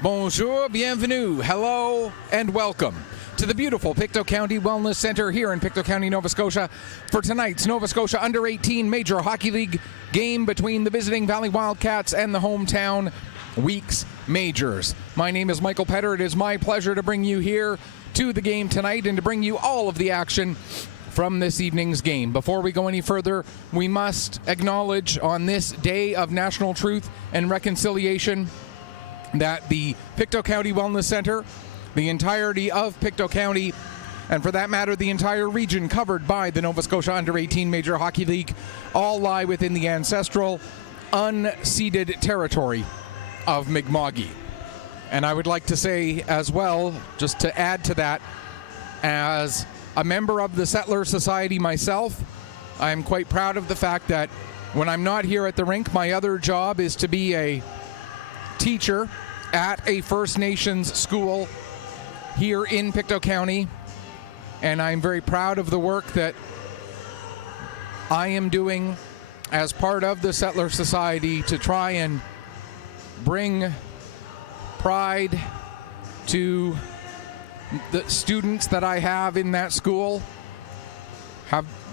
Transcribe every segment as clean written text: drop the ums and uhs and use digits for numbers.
Bonjour, bienvenue, hello, and welcome to the beautiful Pictou County Wellness Center here in Pictou County, Nova Scotia for tonight's Nova Scotia Under-18 Major Hockey League game between the visiting Valley Wildcats and the hometown Weeks Majors. My name is Michael Petter. It is my pleasure to bring you here to the game tonight and to bring you all of the action from this evening's game. Before we go any further, we must acknowledge on this day of National Truth and Reconciliation that the Pictou County Wellness Center, the entirety of Pictou County, and for that matter, the entire region covered by the Nova Scotia Under-18 Major Hockey League, all lie within the ancestral, unceded territory of Mi'kma'ki. And I would like to say as well, just to add to that, as a member of the Settler Society myself, I am quite proud of the fact that when I'm not here at the rink, my other job is to be a teacher at a First Nations school here in Pictou County, and I'm very proud of the work that I am doing as part of the Settler Society to try and bring pride to the students that I have in that school,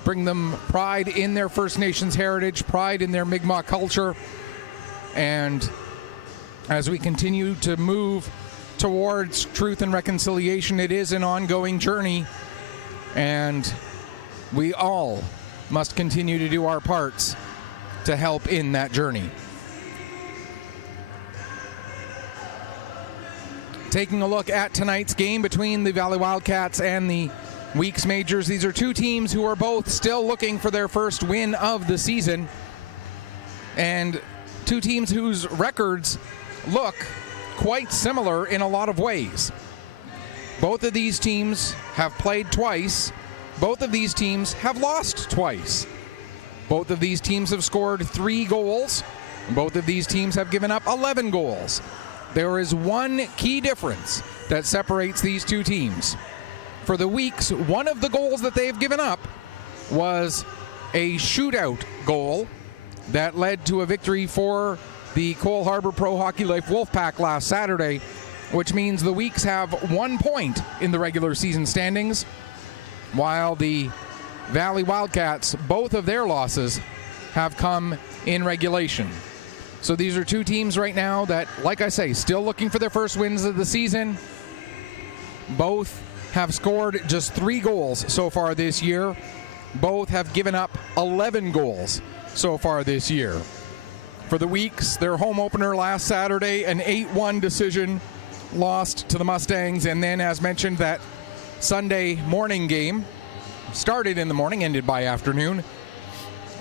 bring them pride in their First Nations heritage, pride in their Mi'kmaq culture, and as we continue to move towards truth and reconciliation, it is an ongoing journey, and we all must continue to do our parts to help in that journey. Taking a look at tonight's game between the Valley Wildcats and the Weeks Majors, these are two teams who are both still looking for their first win of the season, and two teams whose records look quite similar in a lot of ways. Both of these teams have played twice. Both of these teams have lost twice. Both of these teams have scored 3 goals. Both of these teams have given up 11 goals. There is one key difference that separates these two teams. For the Weeks, one of the goals that they've given up was a shootout goal that led to a victory for the Cole Harbour Pro Hockey Life Wolfpack last Saturday, which means the Weeks have 1 point in the regular season standings, while the Valley Wildcats, both of their losses have come in regulation. So these are two teams right now that, like I say, still looking for their first wins of the season. Both have scored just 3 goals so far this year. Both have given up 11 goals so far this year. For the Weeks, their home opener last Saturday, an 8-1 decision, lost to the Mustangs, and then, as mentioned, that Sunday morning game started in the morning, ended by afternoon,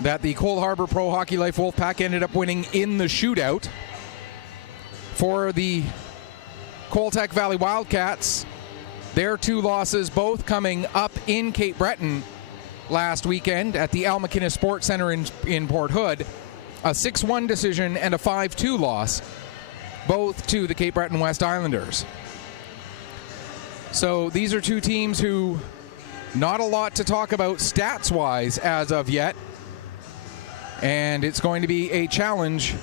that the Cole Harbour Pro Hockey Life Wolfpack ended up winning in the shootout. For the Coltech Valley Wildcats, their 2 losses both coming up in Cape Breton last weekend at the Al McInnes Sports Center in Port Hood. A 6-1 decision and a 5-2 loss, both to the Cape Breton West Islanders. So these are two teams who, not a lot to talk about stats-wise as of yet, and it's going to be a challenge.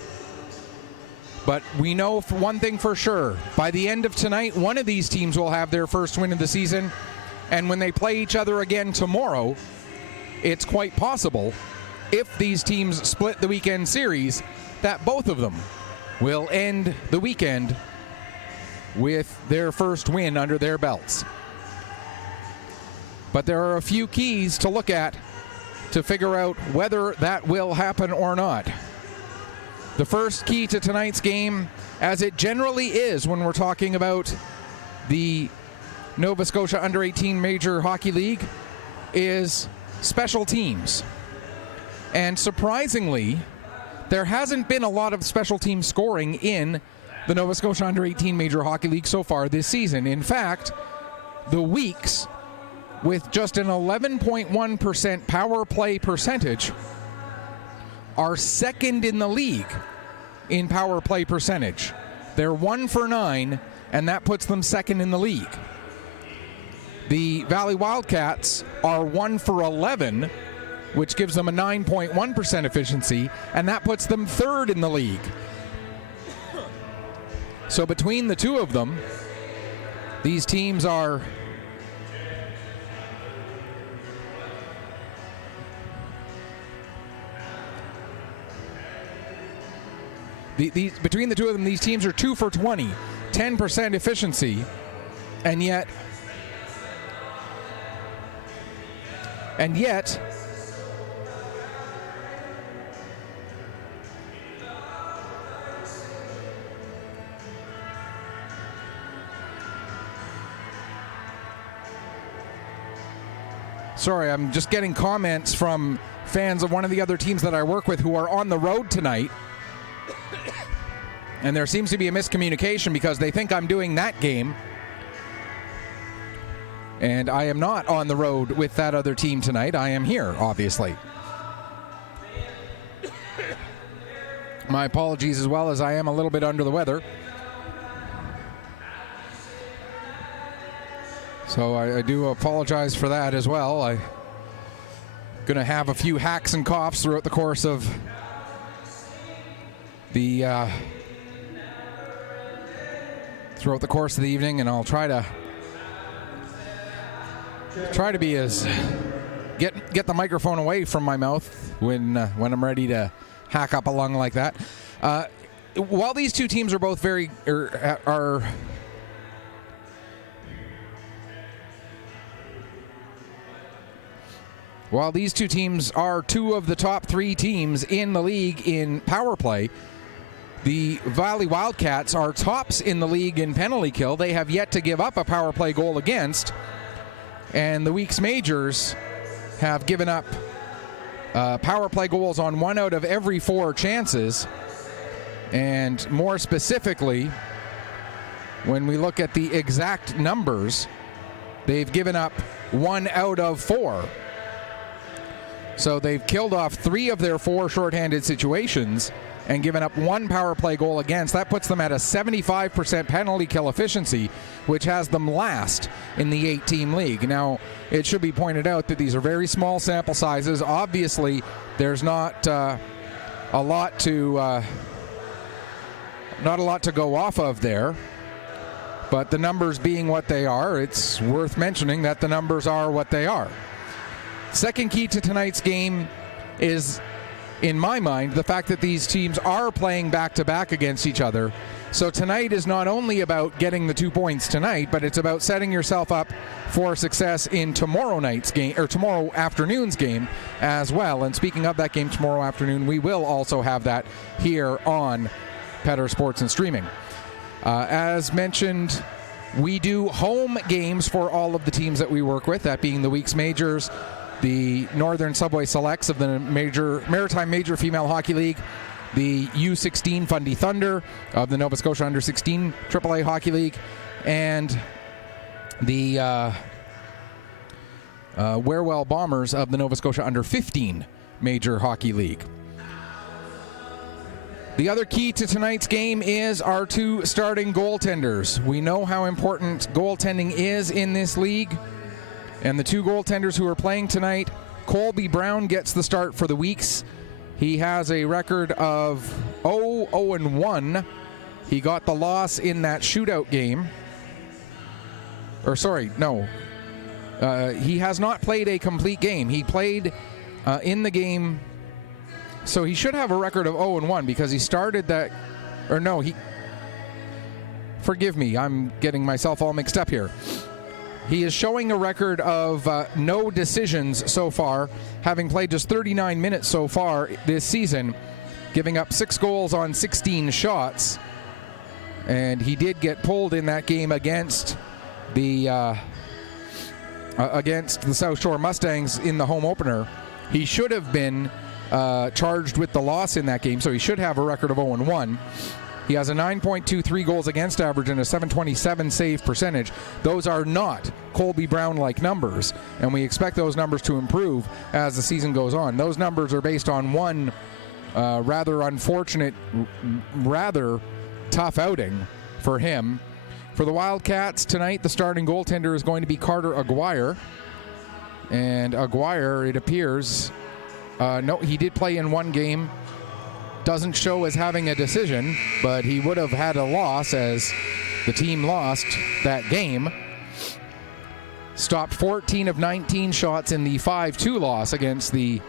But we know for one thing for sure, by the end of tonight, one of these teams will have their first win of the season, and when they play each other again tomorrow, it's quite possible, if these teams split the weekend series, that both of them will end the weekend with their first win under their belts. But there are a few keys to look at to figure out whether that will happen or not. The first key to tonight's game, as it generally is when we're talking about the Nova Scotia Under-18 Major Hockey League, is special teams. And surprisingly, there hasn't been a lot of special team scoring in the Nova Scotia Under-18 Major Hockey League so far this season. In fact, the Weeks, with just an 11.1% power play percentage, are second in the league in power play percentage. They're 1 for 9, and that puts them second in the league. The Valley Wildcats are 1 for 11, which gives them a 9.1% efficiency, and that puts them third in the league. So between the two of them, these teams are between the two of them, these teams are 2 for 20, 10% efficiency, and yet sorry, I'm just getting comments from fans of one of the other teams that I work with who are on the road tonight. And there seems to be a miscommunication because they think I'm doing that game. And I am not on the road with that other team tonight. I am here, obviously. My apologies, as well, as I am a little bit under the weather. So I do apologize for that as well. I'm going to have a few hacks and coughs throughout the course of the evening, and I'll try to be as get the microphone away from my mouth when I'm ready to hack up a lung like that. While these two teams are both While these two teams are two of the top 3 teams in the league in power play, the Valley Wildcats are tops in the league in penalty kill. They have yet to give up a power play goal against. And the Weeks Majors have given up power play goals on 1 out of every 4 chances. And more specifically, when we look at the exact numbers, they've given up 1 out of 4. So they've killed off 3 of their 4 shorthanded situations and given up 1 power play goal against. That puts them at a 75% penalty kill efficiency, which has them last in the 8-team league. Now, it should be pointed out that these are very small sample sizes. Obviously, there's not a lot to go off of there. But the numbers being what they are, it's worth mentioning that the numbers are what they are. Second key to tonight's game is, in my mind, the fact that these teams are playing back-to-back against each other. So tonight is not only about getting the 2 points tonight, but it's about setting yourself up for success in tomorrow night's game, or tomorrow afternoon's game as well. And speaking of that game tomorrow afternoon, we will also have that here on Petter Sports and Streaming. As mentioned, we do home games for all of the teams that we work with, that being the Weeks Majors, the Northern Subway Selects of the Maritime Major Female Hockey League, the U16 Fundy Thunder of the Nova Scotia Under-16 AAA Hockey League, and the Warewell Bombers of the Nova Scotia Under-15 Major Hockey League. The other key to tonight's game is our 2 starting goaltenders. We know how important goaltending is in this league. And the 2 goaltenders who are playing tonight, Colby Brown gets the start for the Weeks. He has a record of 0-1. He got the loss in that shootout game. He has not played a complete game. He played in the game, so he should have a record of 0-1 because he started that, forgive me, I'm getting myself all mixed up here. He is showing a record of no decisions so far, having played just 39 minutes so far this season, giving up 6 goals on 16 shots. And he did get pulled in that game against the South Shore Mustangs in the home opener. He should have been charged with the loss in that game, so he should have a record of 0-1. He has a 9.23 goals against average and a 727 save percentage. Those are not Colby Brown-like numbers, and we expect those numbers to improve as the season goes on. Those numbers are based on one rather unfortunate, rather tough outing for him. For the Wildcats tonight, the starting goaltender is going to be Carter Aguirre. And Aguirre, it appears, no, he did play in one game doesn't show as having a decision, but he would have had a loss as the team lost that game. Stopped 14 of 19 shots in the 5-2 loss against the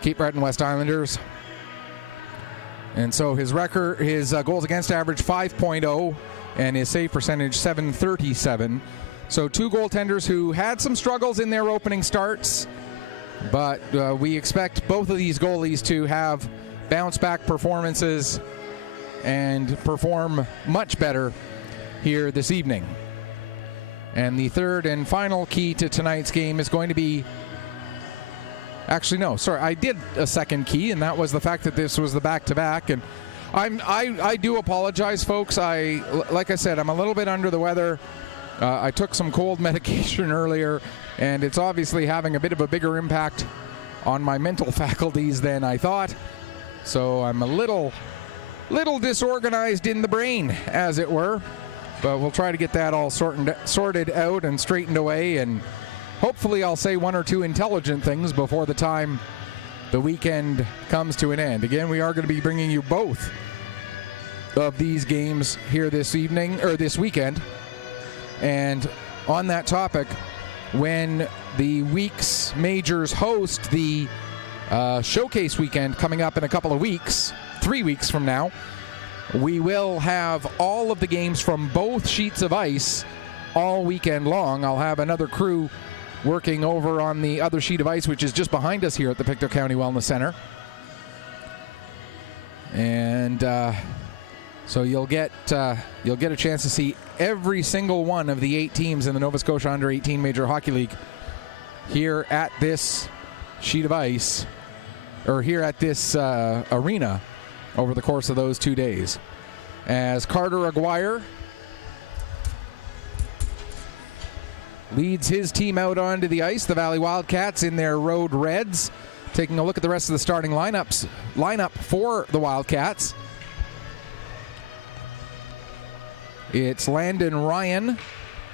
Cape Breton West Islanders. And so his record, his goals against average 5.0 and his save percentage 737. So two goaltenders who had some struggles in their opening starts, but we expect both of these goalies to have bounce back performances and perform much better here this evening. And the third and final key to tonight's game is going to be, actually no, sorry, I did a second key, and that was the fact that this was the back-to-back. And I do apologize, folks. Like I said, I'm a little bit under the weather. I took some cold medication earlier, and it's obviously having a bit of a bigger impact on my mental faculties than I thought. So I'm a little disorganized in the brain, as it were. But we'll try to get that all sorted out and straightened away, and hopefully I'll say one or two intelligent things before the time the weekend comes to an end. Again, we are going to be bringing you both of these games here this evening, or this weekend. And on that topic, when the week's majors host the showcase weekend coming up in a couple of weeks, 3 weeks from now, we will have all of the games from both sheets of ice all weekend long. I'll have another crew working over on the other sheet of ice, which is just behind us here at the Pictou County Wellness Center. And so you'll get a chance to see every single one of the 8 teams in the Nova Scotia Under-18 Major Hockey League here at this sheet of ice, or here at this arena, over the course of those 2 days. As Carter Aguirre leads his team out onto the ice, the Valley Wildcats in their road reds. Taking a look at the rest of the starting lineup for the Wildcats. It's Landon Ryan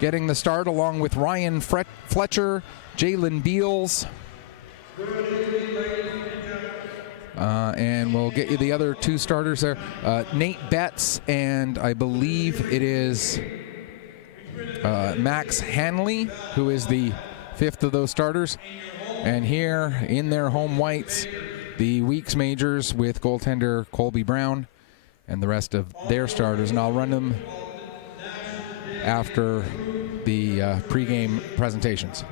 getting the start, along with Ryan Fletcher, Jalen Beals. And we'll get you the other 2 starters there. Nate Betts, and I believe it is Max Hanley, who is the 5th of those starters. And here in their home whites, the week's majors with goaltender Colby Brown and the rest of their starters. And I'll run them after the pregame presentations.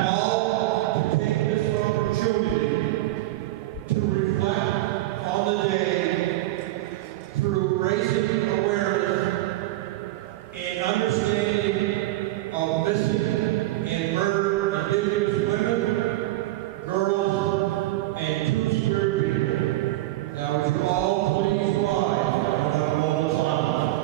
All to take this opportunity to reflect on the day through raising awareness and understanding of missing and murdered Indigenous women, girls, and two-spirit people. Now, would you all please rise and have a moment of silence?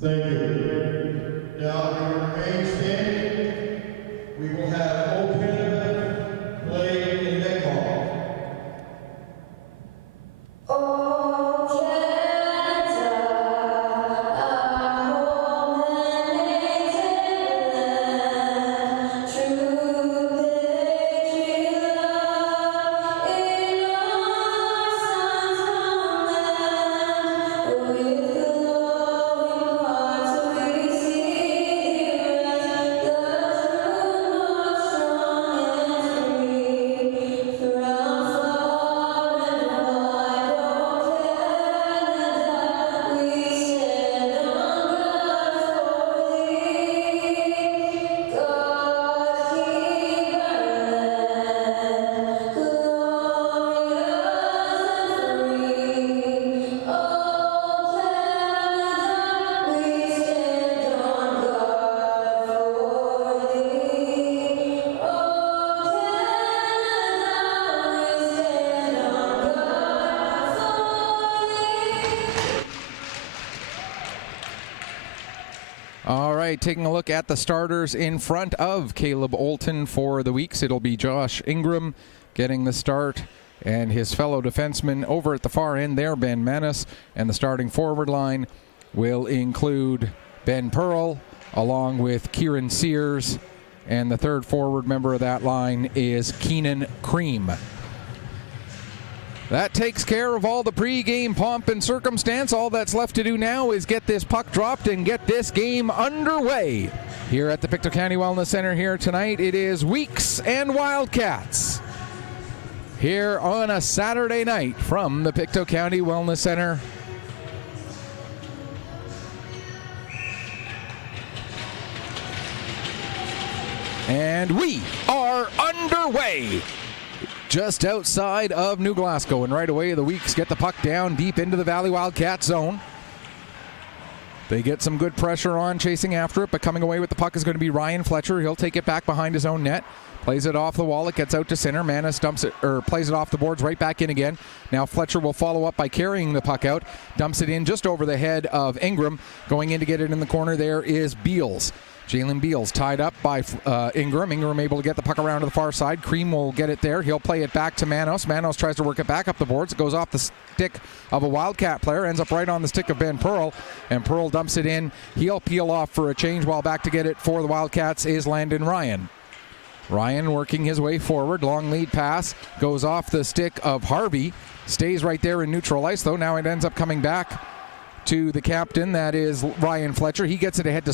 Thank you. Now, if you remain standing, we will have Old Canada play in netball. With the Lord, we want to receive. All right, taking a look at the starters in front of Caleb Olton for the Weeks. It'll be Josh Ingram getting the start, and his fellow defenseman over at the far end there, Ben Manis. And the starting forward line will include Ben Pearl along with Kieran Sears, and the third forward member of that line is Keenan Cream. That takes care of all the pre-game pomp and circumstance. All that's left to do now is get this puck dropped and get this game underway. Here at the Pictou County Wellness Center here tonight, it is Weeks and Wildcats. Here on a Saturday night from the Pictou County Wellness Center. And we are underway. Just outside of New Glasgow, and right away the Weeks get the puck down deep into the Valley Wildcats zone. They get some good pressure on, chasing after it, but coming away with the puck is going to be Ryan Fletcher. He'll take it back behind his own net, plays it off the wall, it gets out to center. Manis dumps it, or plays it off the boards right back in again. Now Fletcher will follow up by carrying the puck out, dumps it in just over the head of Ingram. Going in to get it in the corner there is Beals. Jalen Beals tied up by Ingram. Ingram able to get the puck around to the far side. Cream will get it there. He'll play it back to Manos. Manos tries to work it back up the boards. It goes off the stick of a Wildcat player. Ends up right on the stick of Ben Pearl. And Pearl dumps it in. He'll peel off for a change, while back to get it for the Wildcats is Landon Ryan. Ryan working his way forward. Long lead pass. Goes off the stick of Harvey. Stays right there in neutral ice, though. Now it ends up coming back to the captain, that is Ryan Fletcher. He gets it ahead to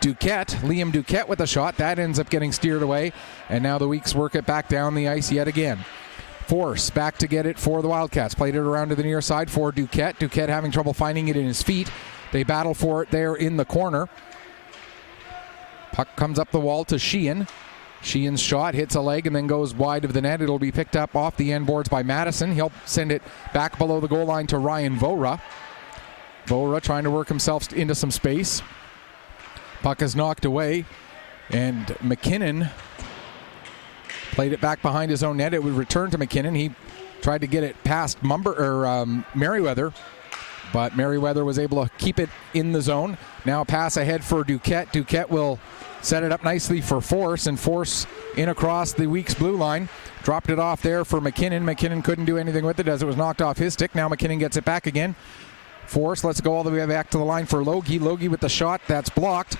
Duquette. Liam Duquette with a shot. That ends up getting steered away. And now the Weeks work it back down the ice yet again. Force back to get it for the Wildcats. Played it around to the near side for Duquette. Duquette having trouble finding it in his feet. They battle for it there in the corner. Puck comes up the wall to Sheehan. Sheehan's shot hits a leg and then goes wide of the net. It'll be picked up off the end boards by Madison. He'll send it back below the goal line to Ryan Vora. Vora trying to work himself into some space. Puck is knocked away, and McKinnon played it back behind his own net. It would return to McKinnon. He tried to get it past Merriweather, but Merriweather was able to keep it in the zone. Now a pass ahead for Duquette. Duquette will set it up nicely for Force, and Force in across the Weeks blue line. Dropped it off there for McKinnon. McKinnon couldn't do anything with it as it was knocked off his stick. Now McKinnon gets it back again. Force lets it go all the way back to the line for Logie. Logie with the shot. That's blocked.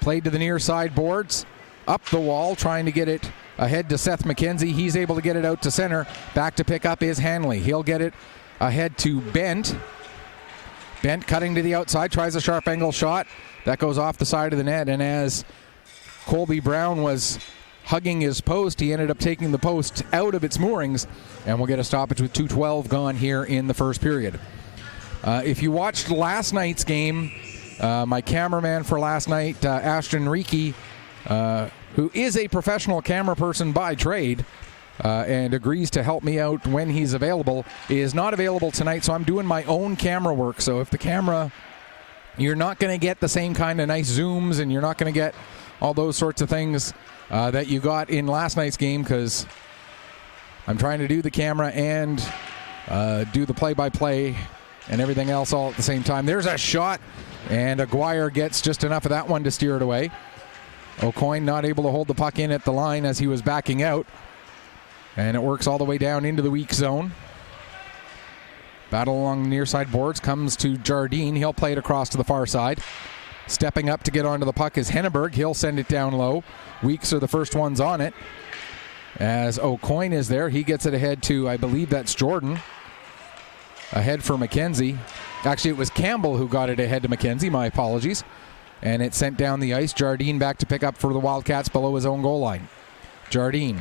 Played to the near side boards. Up the wall, trying to get it ahead to Seth McKenzie. He's able to get it out to center. Back to pick up is Hanley. He'll get it ahead to Bent. Bent cutting to the outside. Tries a sharp angle shot. That goes off the side of the net. And as Colby Brown was hugging his post, he ended up taking the post out of its moorings. And we'll get a stoppage with 2:12 gone here in the first period. If you watched last night's game, my cameraman for last night, Ashton Reiki, who is a professional camera person by trade and agrees to help me out when he's available, is not available tonight, so I'm doing my own camera work. So if the camera, you're not going to get the same kind of nice zooms, and you're not going to get all those sorts of things that you got in last night's game, because I'm trying to do the camera and do the play-by-play and everything else all at the same time. There's a shot, and Aguirre gets just enough of that one to steer it away. O'Coin not able to hold the puck in at the line as he was backing out. And it works all the way down into the weak zone. Battle along the near side boards comes to Jardine. He'll play it across to the far side. Stepping up to get onto the puck is Henneberg. He'll send it down low. Weeks are the first ones on it. As O'Coin is there, he gets it ahead to, I believe that's Jordan. Ahead for McKenzie. Actually, it was Campbell who got it ahead to McKenzie. My apologies. And it's sent down the ice. Jardine back to pick up for the Wildcats below his own goal line. Jardine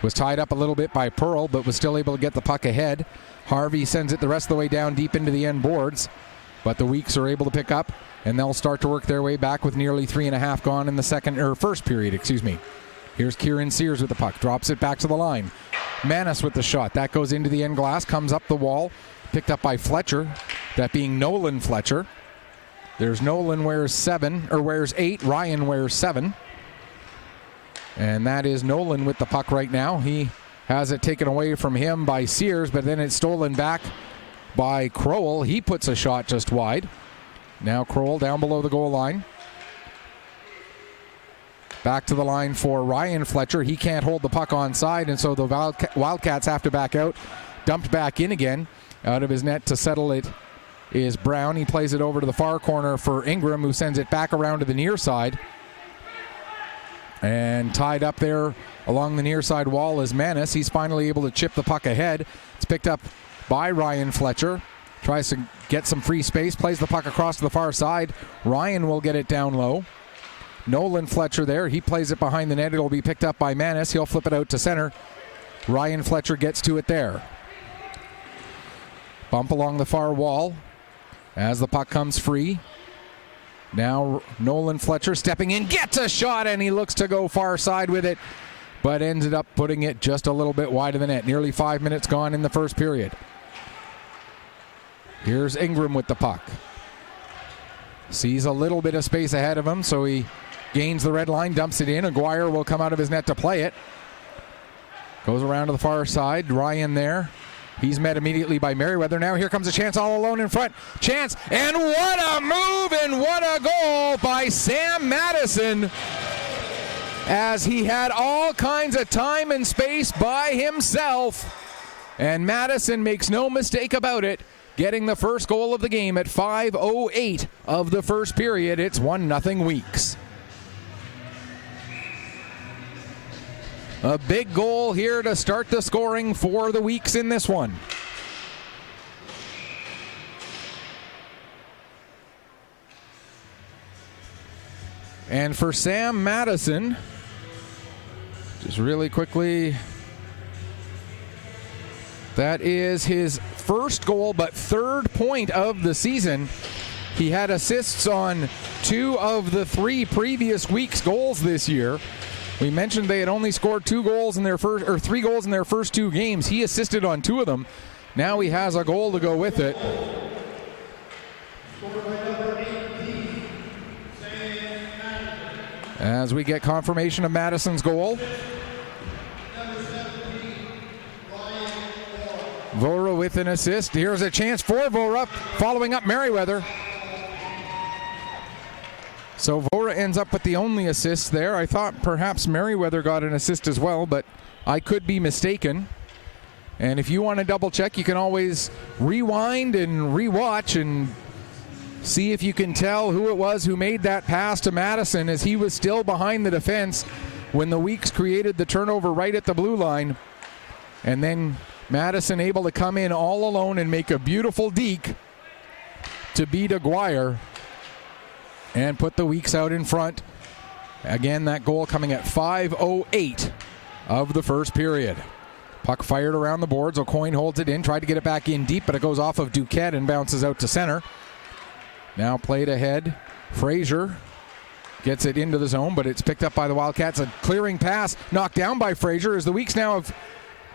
was tied up a little bit by Pearl, but was still able to get the puck ahead. Harvey sends it the rest of the way down deep into the end boards. But the Weeks are able to pick up, and they'll start to work their way back with nearly 3.5 gone in the first period. Here's Kieran Sears with the puck. Drops it back to the line. Manis with the shot. That goes into the end glass. Comes up the wall. Picked up by Fletcher. That being Nolan Fletcher. There's Nolan wears 8. Ryan wears 7. And that is Nolan with the puck right now. He has it taken away from him by Sears, but then it's stolen back by Crowell. He puts a shot just wide. Now Kroll down below the goal line. Back to the line for Ryan Fletcher. He can't hold the puck onside, and so the Wildcats have to back out. Dumped back in again. Out of his net to settle it is Brown. He plays it over to the far corner for Ingram, who sends it back around to the near side. And tied up there along the near side wall is Manis. He's finally able to chip the puck ahead. It's picked up by Ryan Fletcher. Tries to get some free space, plays the puck across to the far side. Ryan will get it down low. Nolan Fletcher there. He plays it behind the net. It'll be picked up by Manis. He'll flip it out to center. Ryan Fletcher gets to it there. Bump along the far wall as the puck comes free. Now Nolan Fletcher stepping in, gets a shot, and he looks to go far side with it, but ended up putting it just a little bit wide of the net. Nearly 5 minutes gone in the first period. Here's Ingram with the puck. Sees a little bit of space ahead of him, so he gains the red line, dumps it in. Aguirre will come out of his net to play it. Goes around to the far side. Ryan there. He's met immediately by Merriweather. Now here comes a chance all alone in front. Chance, and what a move and what a goal by Sam Madison, as he had all kinds of time and space by himself. And Madison makes no mistake about it, getting the first goal of the game at 5:08 of the first period. It's 1-0 Weeks. A big goal here to start the scoring for the Weeks in this one. And for Sam Madison, just really quickly, that is his first goal, but third point of the season. He had assists on 2 of the 3 previous weeks' goals this year. We mentioned they had only scored 3 goals in their first 2 games. He assisted on 2 of them. Now he has a goal to go with it. As we get confirmation of Madison's goal. Vora with an assist. Here's a chance for Vora, following up Merriweather. So Vora ends up with the only assist there. I thought perhaps Merriweather got an assist as well, but I could be mistaken. And if you want to double check, you can always rewind and rewatch and see if you can tell who it was who made that pass to Madison, as he was still behind the defense when the Weeks created the turnover right at the blue line. And then Madison able to come in all alone and make a beautiful deke to beat Aguirre and put the Weeks out in front. Again, that goal coming at 5:08 of the first period. Puck fired around the boards. O'Coin holds it in, tried to get it back in deep, but it goes off of Duquette and bounces out to center. Now played ahead. Fraser gets it into the zone, but it's picked up by the Wildcats. A clearing pass knocked down by Fraser, as the Weeks now have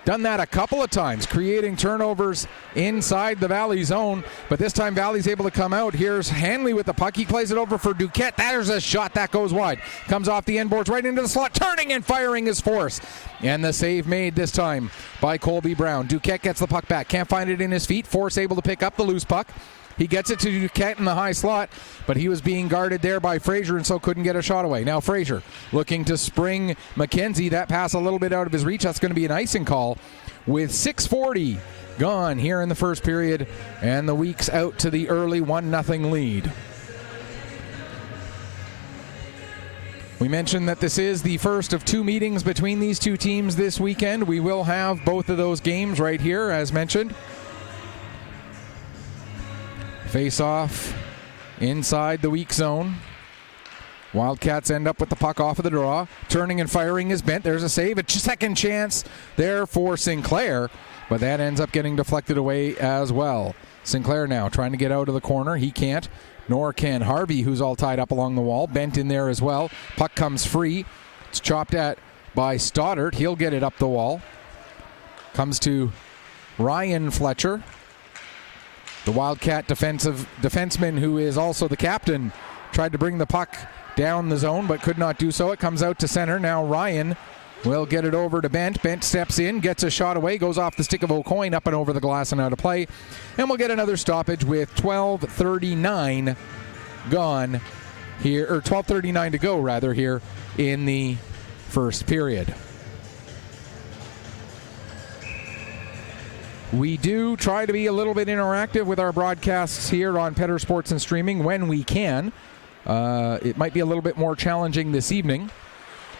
done that a couple of times, creating turnovers inside the Valley zone. But this time Valley's able to come out. Here's Hanley with the puck. He plays it over for Duquette. There's a shot that goes wide. Comes off the end boards right into the slot. Turning and firing is Force. And the save made this time by Colby Brown. Duquette gets the puck back. Can't find it in his feet. Force able to pick up the loose puck. He gets it to Duquette in the high slot, but he was being guarded there by Fraser and so couldn't get a shot away. Now Fraser looking to spring McKenzie. That pass a little bit out of his reach. That's going to be an icing call with 6:40 gone here in the first period, and the Weeks out to the early 1-0 lead. We mentioned that this is the first of 2 meetings between these 2 teams this weekend. We will have both of those games right here, as mentioned. Face-off inside the Weak zone. Wildcats end up with the puck off of the draw. Turning and firing is Bent. There's a save. A second chance there for Sinclair, but that ends up getting deflected away as well. Sinclair now trying to get out of the corner. He can't, nor can Harvey, who's all tied up along the wall. Bent in there as well. Puck comes free. It's chopped at by Stoddart. He'll get it up the wall. Comes to Ryan Fletcher, the Wildcat defenseman who is also the captain. Tried to bring the puck down the zone but could not do so. It comes out to center. Now Ryan will get it over to Bent. Bent steps in, gets a shot away, goes off the stick of O'Coin, up and over the glass and out of play. And we'll get another stoppage with 12:39 gone here, or 12:39 to go rather, here in the first period. We do try to be a little bit interactive with our broadcasts here on Pictou Sports and Streaming when we can. It might be a little bit more challenging this evening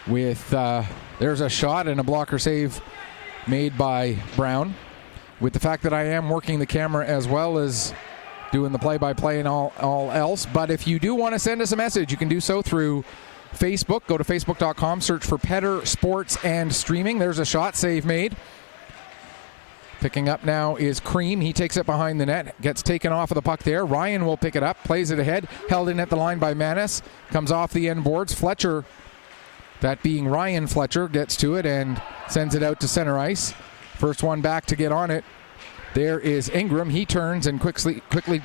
with, there's a shot and a blocker save made by Brown. With the fact that I am working the camera as well as doing the play-by-play and all else. But if you do want to send us a message, you can do so through Facebook. Go to facebook.com, search for Pictou Sports and Streaming. There's a shot, save made. Picking up now is Cream. He takes it behind the net, gets taken off of the puck there. Ryan will pick it up, plays it ahead, held in at the line by Manis. Comes off the end boards. Fletcher, that being Ryan Fletcher, gets to it and sends it out to center ice. First one back to get on it. There is Ingram. He turns and quickly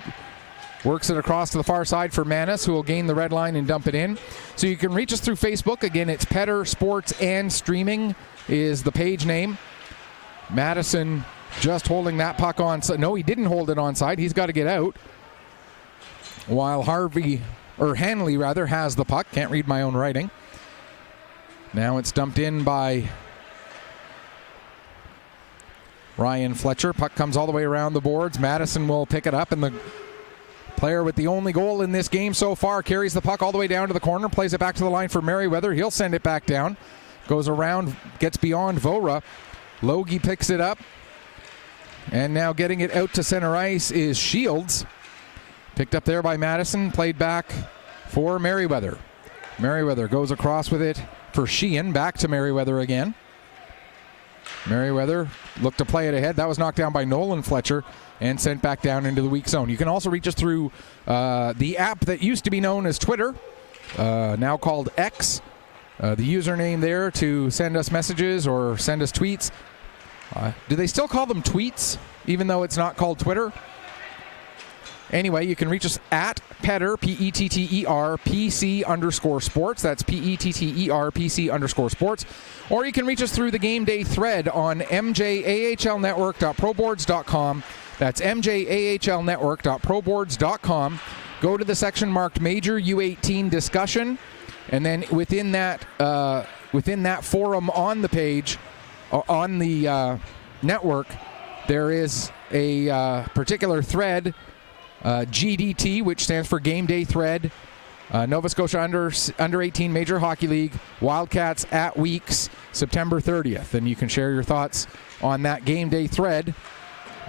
works it across to the far side for Manis, who will gain the red line and dump it in. So you can reach us through Facebook. Again, it's Pictou Sports and Streaming is the page name. Madison just holding that puck on. No, he didn't hold it onside. He's got to get out. While Hanley has the puck. Can't read my own writing. Now it's dumped in by Ryan Fletcher. Puck comes all the way around the boards. Madison will pick it up, and the player with the only goal in this game so far carries the puck all the way down to the corner, plays it back to the line for Merriweather. He'll send it back down. Goes around, gets beyond Vora. Logie picks it up. And now getting it out to center ice is Shields. Picked up there by Madison, played back for Merriweather. Merriweather goes across with it for Sheehan, back to Merriweather again. Merriweather looked to play it ahead. That was knocked down by Nolan Fletcher and sent back down into the weak zone. You can also reach us through the app that used to be known as Twitter, now called X. The username there to send us messages or send us tweets. Do they still call them tweets, even though it's not called Twitter? Anyway, you can reach us at Petter, P-E-T-T-E-R, PC_sports. That's P-E-T-T-E-R, PC_sports. Or you can reach us through the game day thread on mjahlnetwork.proboards.com. That's mjahlnetwork.proboards.com. Go to the section marked Major U18 Discussion, and then within that forum on the page, on the network, there is a particular thread, GDT, which stands for Game Day Thread, Nova Scotia Under 18 Major Hockey League, Wildcats at Weeks, September 30th. And you can share your thoughts on that game day thread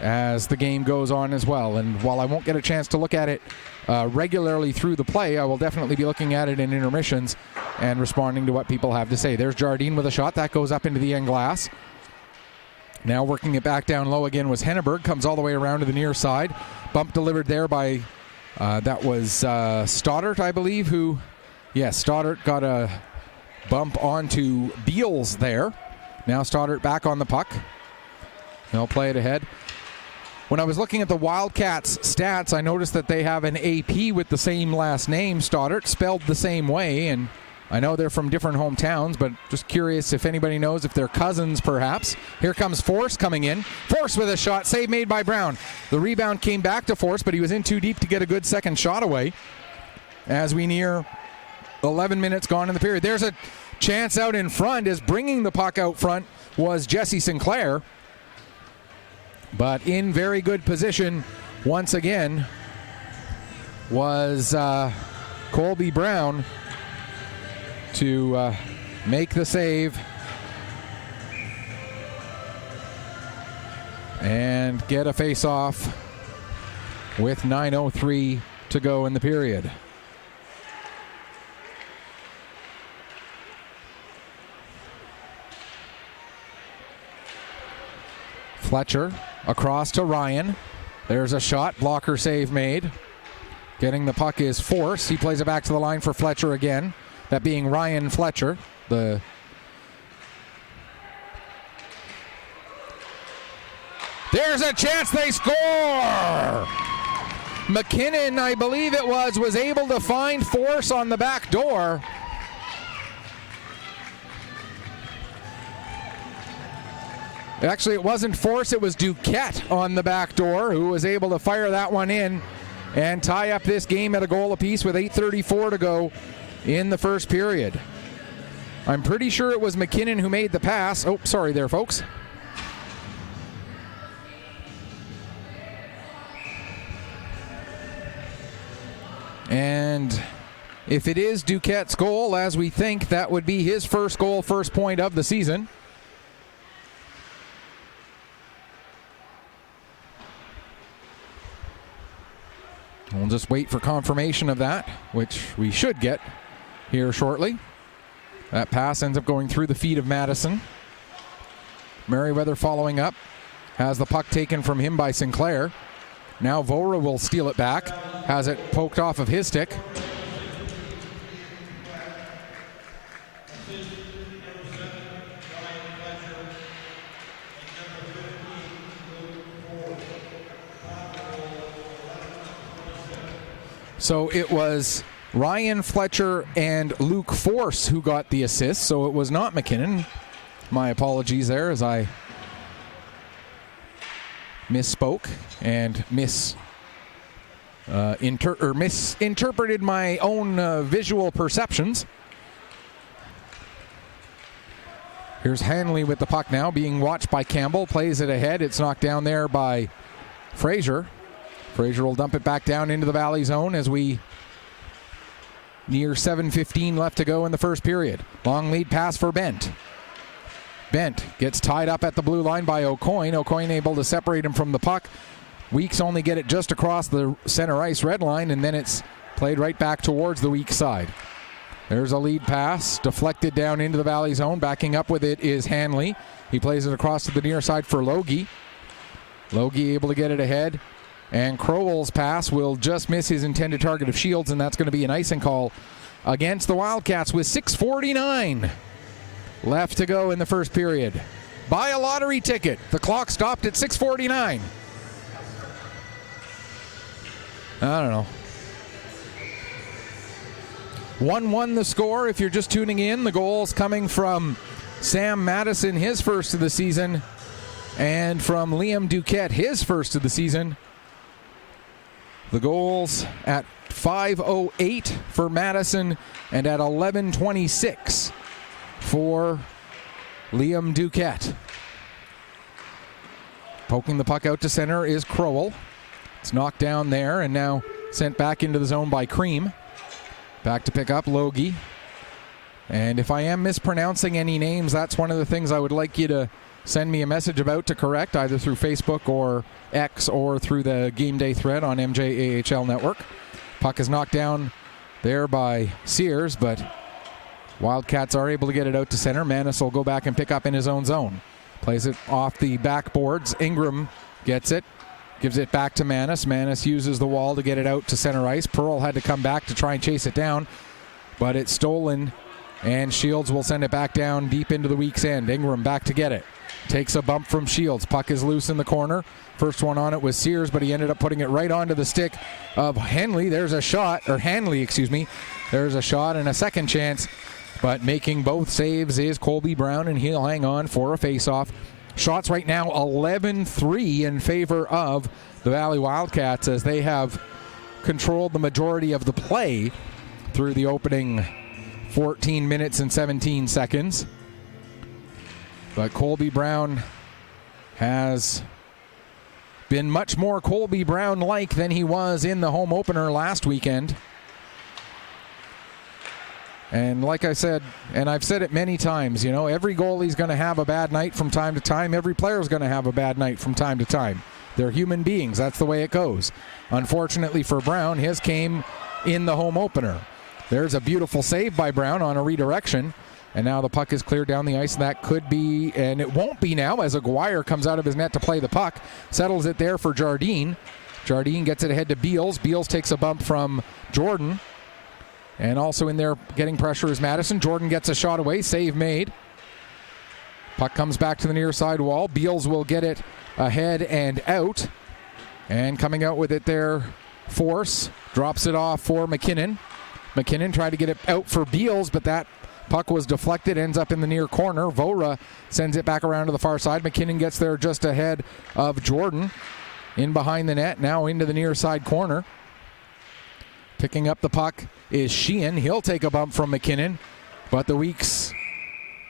as the game goes on as well. And while I won't get a chance to look at it regularly through the play, I will definitely be looking at it in intermissions and responding to what people have to say. There's Jardine with a shot. That goes up into the end glass. Now working it back down low again was Henneberg. Comes all the way around to the near side. Bump delivered there by, that was Stoddart, I believe, who, Stoddart got a bump onto Beals there. Now Stoddart back on the puck. They'll play it ahead. When I was looking at the Wildcats stats, I noticed that they have an AP with the same last name, Stoddart, spelled the same way, and I know they're from different hometowns, but just curious if anybody knows if they're cousins, perhaps. Here comes Force coming in. Force with a shot. Save made by Brown. The rebound came back to Force, but he was in too deep to get a good second shot away. As we near 11 minutes gone in the period. There's a chance out in front, as bringing the puck out front was Jesse Sinclair. But in very good position once again was Colby Brown to make the save and get a face-off with 9:03 to go in the period. Fletcher across to Ryan. There's a shot. Blocker save made. Getting the puck is Force. He plays it back to the line for Fletcher again. That being Ryan Fletcher. There's a chance they score! McKinnon, I believe it was able to find Force on the back door. Actually, it wasn't Force, it was Duquette on the back door who was able to fire that one in. and tie up this game at a goal apiece with 8:34 to go in the first period. I'm pretty sure it was McKinnon who made the pass. Oh, sorry there, folks. And if it is Duquette's goal, as we think, that would be his first goal, first point of the season. We'll just wait for confirmation of that, which we should get here shortly. That pass ends up going through the feet of Madison. Merriweather following up. Has the puck taken from him by Sinclair. Now Vora will steal it back. Has it poked off of his stick. So it was Ryan Fletcher and Luke Force who got the assist, so it was not McKinnon. My apologies there as I misspoke and misinterpreted my own visual perceptions. Here's Hanley with the puck now, being watched by Campbell. Plays it ahead. It's knocked down there by Fraser. Fraser will dump it back down into the Valley zone as we near 7:15 left to go in the first period. Long lead pass for Bent. Bent gets tied up at the blue line by O'Coin. O'Coin able to separate him from the puck. Weeks only get it just across the center ice red line, and then it's played right back towards the weak side. There's a lead pass, deflected down into the Valley zone. Backing up with it is Hanley. He plays it across to the near side for Logie. Logie able to get it ahead. And Crowell's pass will just miss his intended target of Shields, and that's going to be an icing call against the Wildcats with 6:49 left to go in the first period. Buy a lottery ticket. The clock stopped at 6:49. I don't know. 1-1 the score if you're just tuning in. The goals coming from Sam Madison, his first of the season, and from Liam Duquette, his first of the season. The goals at 5:08 for Madison and at 11:26 for Liam Duquette. Poking the puck out to center is Crowell. It's knocked down there and now sent back into the zone by Cream. Back to pick up Logie. And if I am mispronouncing any names, that's one of the things I would like you to send me a message about to correct, either through Facebook or X or through the Game Day thread on MJAHL Network. Puck is knocked down there by Sears, but Wildcats are able to get it out to center. Manis will go back and pick up in his own zone. Plays it off the backboards. Ingram gets it, gives it back to Manis. Manis uses the wall to get it out to center ice. Pearl had to come back to try and chase it down, but it's stolen, and Shields will send it back down deep into the weak's end. Ingram back to get it. Takes a bump from Shields. Puck is loose in the corner. First one on it was Sears, but he ended up putting it right onto the stick of Hanley. There's a shot, or Hanley, excuse me. There's a shot and a second chance, but making both saves is Colby Brown, and he'll hang on for a face-off. Shots right now 11-3 in favor of the Valley Wildcats as they have controlled the majority of the play through the opening 14 minutes and 17 seconds. But Colby Brown has been much more Colby Brown-like than he was in the home opener last weekend. And like I said, and I've said it many times, you know, every goalie's going to have a bad night from time to time. Every player's going to have a bad night from time to time. They're human beings. That's the way it goes. Unfortunately for Brown, his came in the home opener. There's a beautiful save by Brown on a redirection. And now the puck is cleared down the ice. That could be, and it won't be now, as Aguirre comes out of his net to play the puck. Settles it there for Jardine. Jardine gets it ahead to Beals. Beals takes a bump from Jordan. And also in there getting pressure is Madison. Jordan gets a shot away. Save made. Puck comes back to the near side wall. Beals will get it ahead and out. And coming out with it there, Force drops it off for McKinnon. McKinnon tried to get it out for Beals, but that puck was deflected, ends up in the near corner. Vora sends it back around to the far side. McKinnon gets there just ahead of Jordan. In behind the net, now into the near side corner. Picking up the puck is Sheehan. He'll take a bump from McKinnon, but the Weeks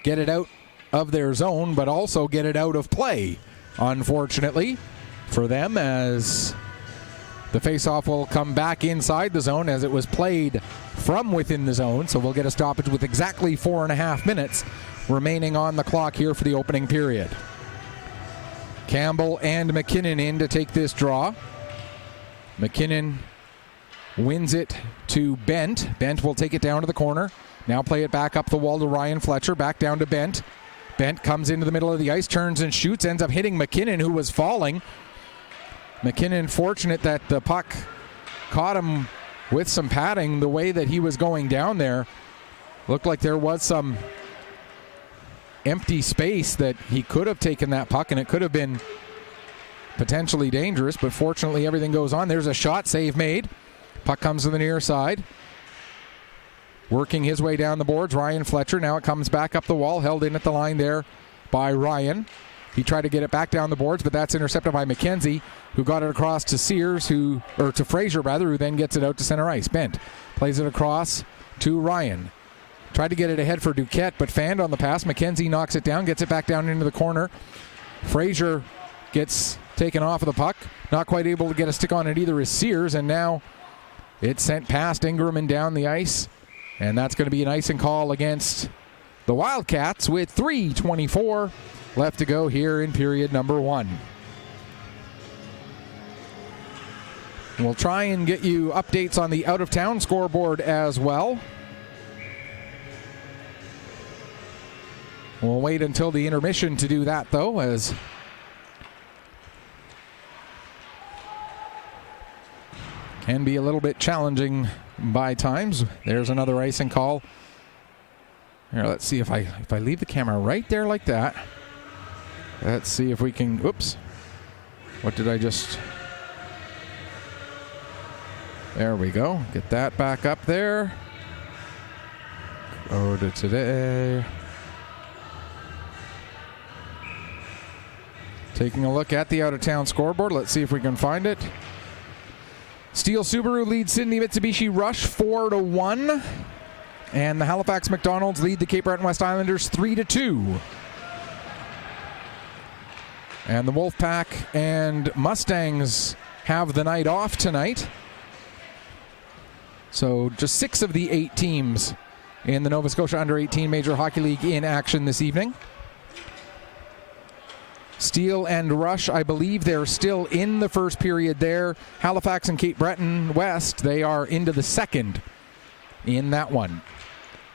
get it out of their zone, but also get it out of play, unfortunately for them, as the faceoff will come back inside the zone as it was played from within the zone. So we'll get a stoppage with exactly 4.5 minutes remaining on the clock here for the opening period. Campbell and McKinnon in to take this draw. McKinnon wins it to Bent. Bent will take it down to the corner. Now play it back up the wall to Ryan Fletcher. Back down to Bent. Bent comes into the middle of the ice, turns and shoots, ends up hitting McKinnon, who was falling. McKinnon fortunate that the puck caught him with some padding the way that he was going down there. Looked like there was some empty space that he could have taken that puck, and it could have been potentially dangerous, but fortunately everything goes on. There's a shot, save made. Puck comes to the near side. Working his way down the boards, Ryan Fletcher. Now it comes back up the wall, held in at the line there by Ryan. He tried to get it back down the boards, but that's intercepted by McKenzie, who got it across to to Fraser, who then gets it out to center ice. Bent plays it across to Ryan. Tried to get it ahead for Duquette, but fanned on the pass. McKenzie knocks it down, gets it back down into the corner. Fraser gets taken off of the puck. Not quite able to get a stick on it either is Sears, and now it's sent past Ingram and down the ice. And that's going to be an icing call against the Wildcats with 3:24 left to go here in period number 1. We'll try and get you updates on the out-of-town scoreboard as well. We'll wait until the intermission to do that, though, as can be a little bit challenging by times. There's another icing call. Here, let's see if I leave the camera right there like that. Let's see if we can. Oops. What did I just? There we go. Get that back up there. Go to today. Taking a look at the out-of-town scoreboard. Let's see if we can find it. Steel Subaru leads Sydney Mitsubishi Rush 4-1. And the Halifax McDonald's lead the Cape Breton West Islanders 3-2. And the Wolfpack and Mustangs have the night off tonight. So just 6 of the 8 teams in the Nova Scotia Under-18 Major Hockey League in action this evening. Steel and Rush, I believe they're still in the first period there. Halifax and Cape Breton West, they are into the second in that one.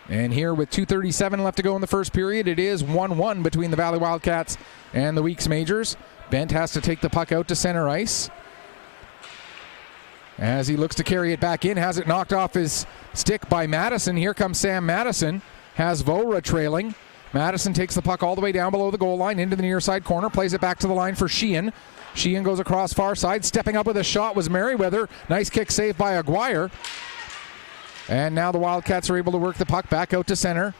And here with 2:37 left to go in the first period, it is 1-1 between the Valley Wildcats and the Weeks Majors. Bent has to take the puck out to center ice. As he looks to carry it back in, has it knocked off his stick by Madison. Here comes Sam Madison, has Vora trailing. Madison takes the puck all the way down below the goal line into the near side corner, plays it back to the line for Sheehan. Sheehan goes across far side, stepping up with a shot was Merriweather. Nice kick save by Aguirre. And now the Wildcats are able to work the puck back out to center.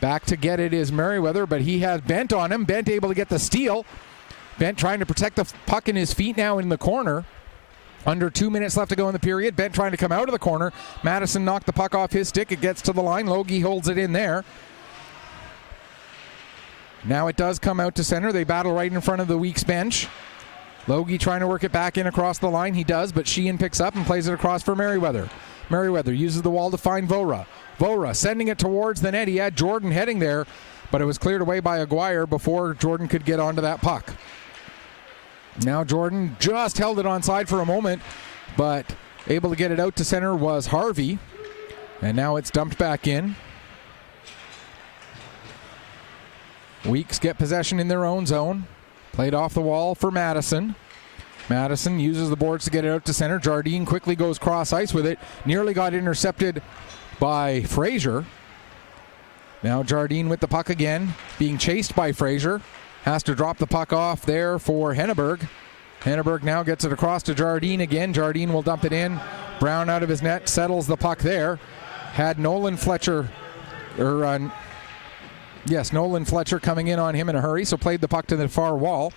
Back to get it is Merriweather, but he has Bent on him. Bent able to get the steal. Bent trying to protect the puck in his feet now in the corner. Under 2 minutes left to go in the period. Bent trying to come out of the corner. Madison knocked the puck off his stick. It gets to the line. Logie holds it in there. Now it does come out to center. They battle right in front of the Weeks bench. Logie trying to work it back in across the line. He does, but Sheehan picks up and plays it across for Merriweather. Merriweather uses the wall to find Vora. Vora sending it towards the net. He had Jordan heading there, but it was cleared away by Aguirre before Jordan could get onto that puck. Now Jordan just held it onside for a moment, but able to get it out to center was Harvey. And now it's dumped back in. Weeks get possession in their own zone. Played off the wall for Madison. Madison uses the boards to get it out to center. Jardine quickly goes cross ice with it. Nearly got intercepted by Fraser. Now Jardine with the puck again. Being chased by Fraser. Has to drop the puck off there for Henneberg. Henneberg now gets it across to Jardine again. Jardine will dump it in. Brown out of his net. Settles the puck there. Had Nolan Fletcher... Nolan Fletcher coming in on him in a hurry, so played the puck to the far wall.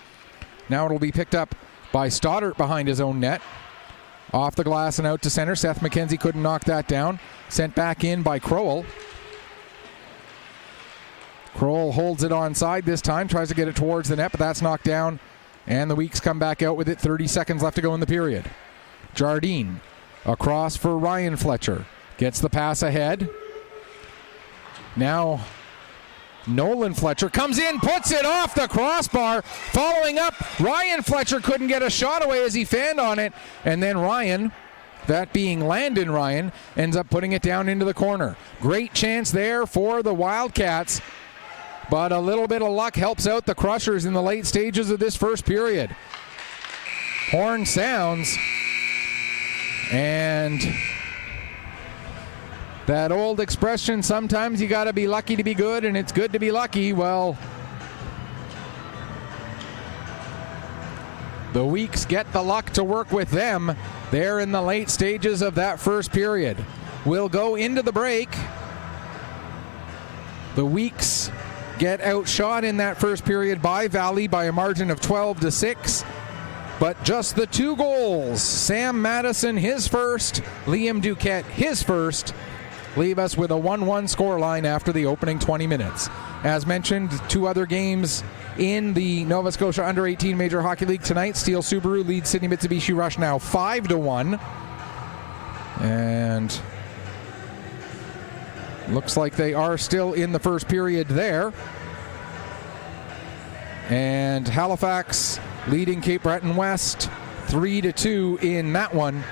Now it'll be picked up by Stoddart behind his own net. Off the glass and out to center. Seth McKenzie couldn't knock that down. Sent back in by Crowell. Crowell holds it onside this time. Tries to get it towards the net, but that's knocked down. And the Weeks come back out with it. 30 seconds left to go in the period. Jardine across for Ryan Fletcher. Gets the pass ahead. Now Nolan Fletcher comes in, puts it off the crossbar. Following up, Ryan Fletcher couldn't get a shot away as he fanned on it. And then Ryan, that being Landon Ryan, ends up putting it down into the corner. Great chance there for the Wildcats. But a little bit of luck helps out the Crushers in the late stages of this first period. Horn sounds. And that old expression, sometimes you got to be lucky to be good, and it's good to be lucky. Well, the Weeks get the luck to work with them. They're in the late stages of that first period. We'll go into the break. The Weeks get outshot in that first period by Valley by a margin of 12-6. But just the 2 goals, Sam Madison his first, Liam Duquette his first, leave us with a 1-1 scoreline after the opening 20 minutes. As mentioned, 2 other games in the Nova Scotia Under-18 Major Hockey League tonight. Steel Subaru leads Sydney Mitsubishi Rush now 5-1. And looks like they are still in the first period there. And Halifax leading Cape Breton West 3-2 in that one.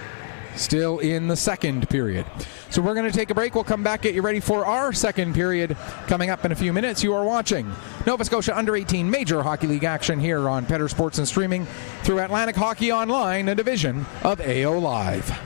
Still in the second period. So we're going to take a break. We'll come back, get you ready for our second period coming up in a few minutes. You are watching Nova Scotia Under-18 Major Hockey League action here on Petter Sports and streaming through Atlantic Hockey Online, a division of AO Live.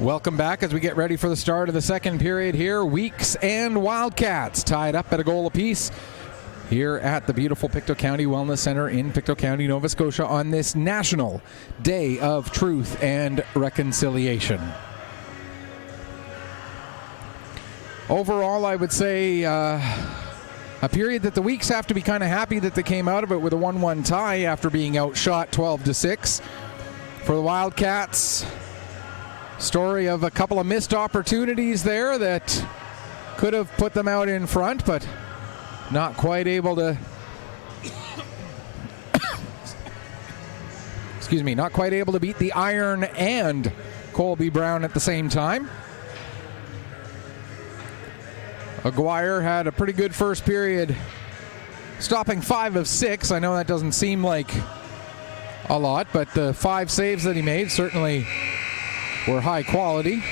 Welcome back as we get ready for the start of the second period here. Weeks and Wildcats tied up at a goal apiece here at the beautiful Pictou County Wellness Center in Pictou County, Nova Scotia on this National Day of Truth and Reconciliation. Overall, I would say a period that the Weeks have to be kind of happy that they came out of it with a 1-1 tie after being outshot 12-6. For the Wildcats, story of a couple of missed opportunities there that could have put them out in front, but not quite able to not quite able to beat the Iron and Colby Brown at the same time. Aguirre had a pretty good first period, stopping 5 of 6. I know that doesn't seem like a lot, but the 5 saves that he made certainly were high quality.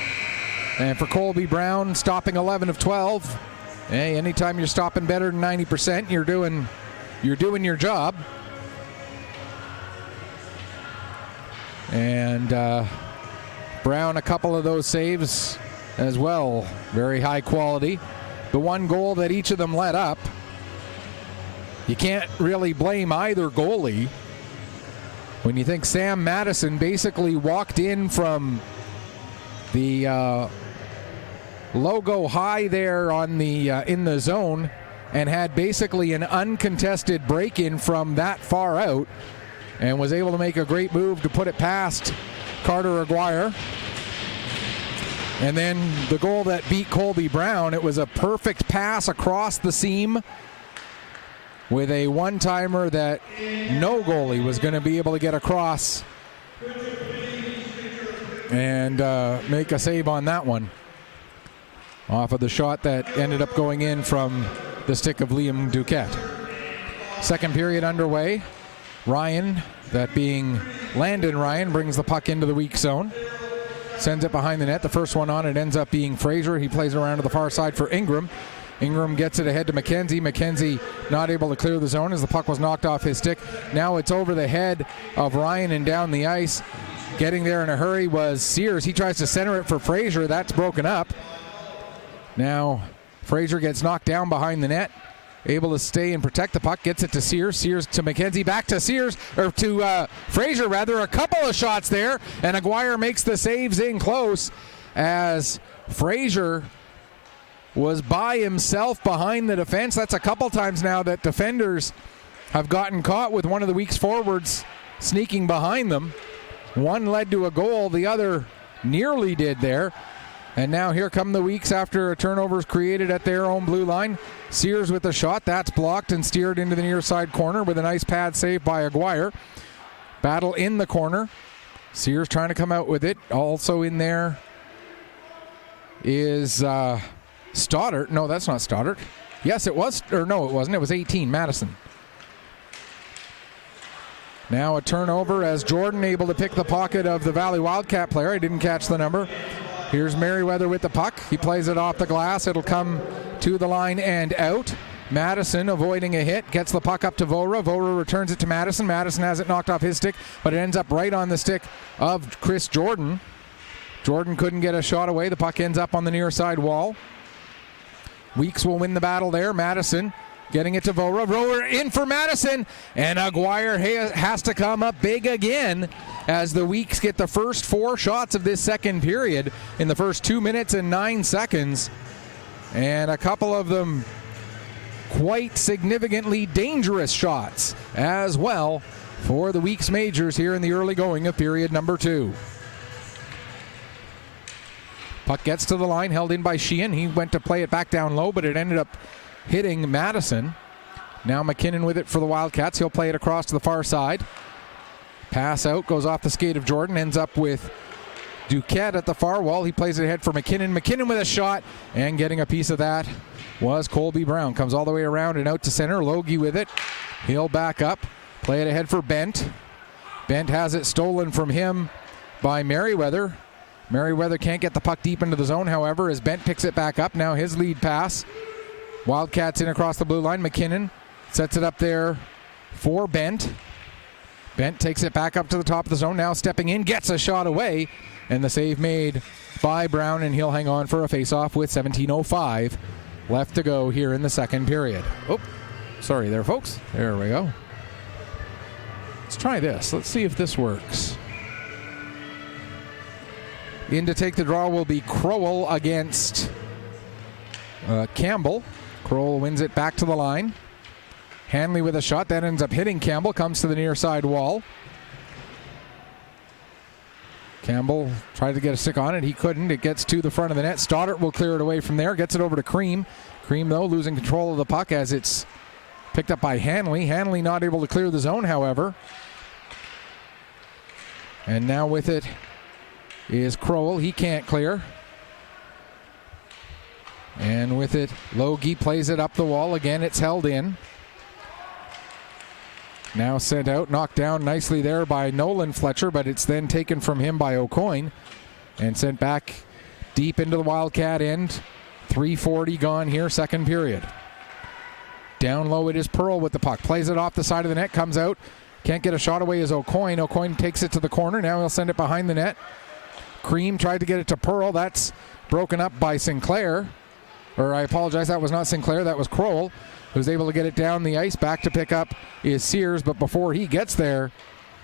And for Colby Brown, stopping 11 of 12. Hey, anytime you're stopping better than 90%, you're doing your job. And Brown, a couple of those saves as well, very high quality. The one goal that each of them let up, you can't really blame either goalie. When you think Sam Madison basically walked in from the logo high there on the in the zone and had basically an uncontested break-in from that far out and was able to make a great move to put it past Carter Aguirre. And then the goal that beat Colby Brown, it was a perfect pass across the seam with a one-timer that no goalie was going to be able to get across and make a save on that one. Off of the shot that ended up going in from the stick of Liam Duquette. Second period underway. Ryan, that being Landon Ryan, brings the puck into the weak zone. Sends it behind the net. The first one on it ends up being Fraser. He plays around to the far side for Ingram. Ingram gets it ahead to McKenzie. McKenzie not able to clear the zone as the puck was knocked off his stick. Now it's over the head of Ryan and down the ice. Getting there in a hurry was Sears. He tries to center it for Fraser. That's broken up. Now Fraser gets knocked down behind the net. Able to stay and protect the puck. Gets it to Sears. Sears to McKenzie. Back to Sears, or to Fraser rather. A couple of shots there, and Aguirre makes the saves in close as Fraser was by himself behind the defense. That's a couple times now that defenders have gotten caught with one of the Weeks forwards sneaking behind them. One led to a goal. The other nearly did there. And now here come the Weeks after a turnover is created at their own blue line. Sears with a shot. That's blocked and steered into the near side corner with a nice pad save by Aguirre. Battle in the corner. Sears trying to come out with it. Also in there is Stoddart. No, that's not Stoddart. Yes, it was. Or no, it wasn't. It was 18, Madison. Now a turnover as Jordan able to pick the pocket of the Valley Wildcat player. I didn't catch the number. Here's Merriweather with the puck. He plays it off the glass. It'll come to the line and out. Madison avoiding a hit. Gets the puck up to Vora. Vora returns it to Madison. Madison has it knocked off his stick, but it ends up right on the stick of Chris Jordan. Jordan couldn't get a shot away. The puck ends up on the near side wall. Weeks will win the battle there. Madison getting it to Vora. Vora in for Madison. And Aguirre has to come up big again as the Weeks get the first 4 shots of this second period in the first 2 minutes and 9 seconds. And a couple of them quite significantly dangerous shots as well for the Weeks Majors here in the early going of period number 2. Puck gets to the line, held in by Sheehan. He went to play it back down low, but it ended up hitting Madison. Now McKinnon with it for the Wildcats. He'll play it across to the far side. Pass out, goes off the skate of Jordan, ends up with Duquette at the far wall. He plays it ahead for McKinnon. McKinnon with a shot, and getting a piece of that was Colby Brown. Comes all the way around and out to center. Logie with it. He'll back up, play it ahead for Bent. Bent has it stolen from him by Merriweather. Merriweather can't get the puck deep into the zone, however, as Bent picks it back up. Now his lead pass. Wildcats in across the blue line. McKinnon sets it up there for Bent. Bent takes it back up to the top of the zone. Now stepping in, gets a shot away, And the save made by Brown, and he'll hang on for a face-off with 17:05 left to go here in the second period. Oh, sorry there, folks. There we go. Let's try this. Let's see if this works. In to take the draw will be Crowell against Campbell. Crowell wins it back to the line. Hanley with a shot that ends up hitting Campbell, comes to the near side wall. Campbell tried to get a stick on it. He couldn't. It gets to the front of the net. Stoddart will clear it away from there. Gets it over to Cream. Cream, though, losing control of the puck as it's picked up by Hanley. Hanley not able to clear the zone, however. And now with it is Crowell. He can't clear. And with it, Logie plays it up the wall. Again, it's held in. Now sent out, knocked down nicely there by Nolan Fletcher, but it's then taken from him by O'Coin and sent back deep into the Wildcat end. 3:40 gone here, second period. Down low it is Pearl with the puck. Plays it off the side of the net, comes out. Can't get a shot away as O'Coin. O'Coin takes it to the corner. Now he'll send it behind the net. Cream tried to get it to Pearl. That's broken up by Sinclair. Or I apologize, that was not Sinclair, that was Crowell, who's able to get it down the ice. Back to pick up is Sears, but before he gets there,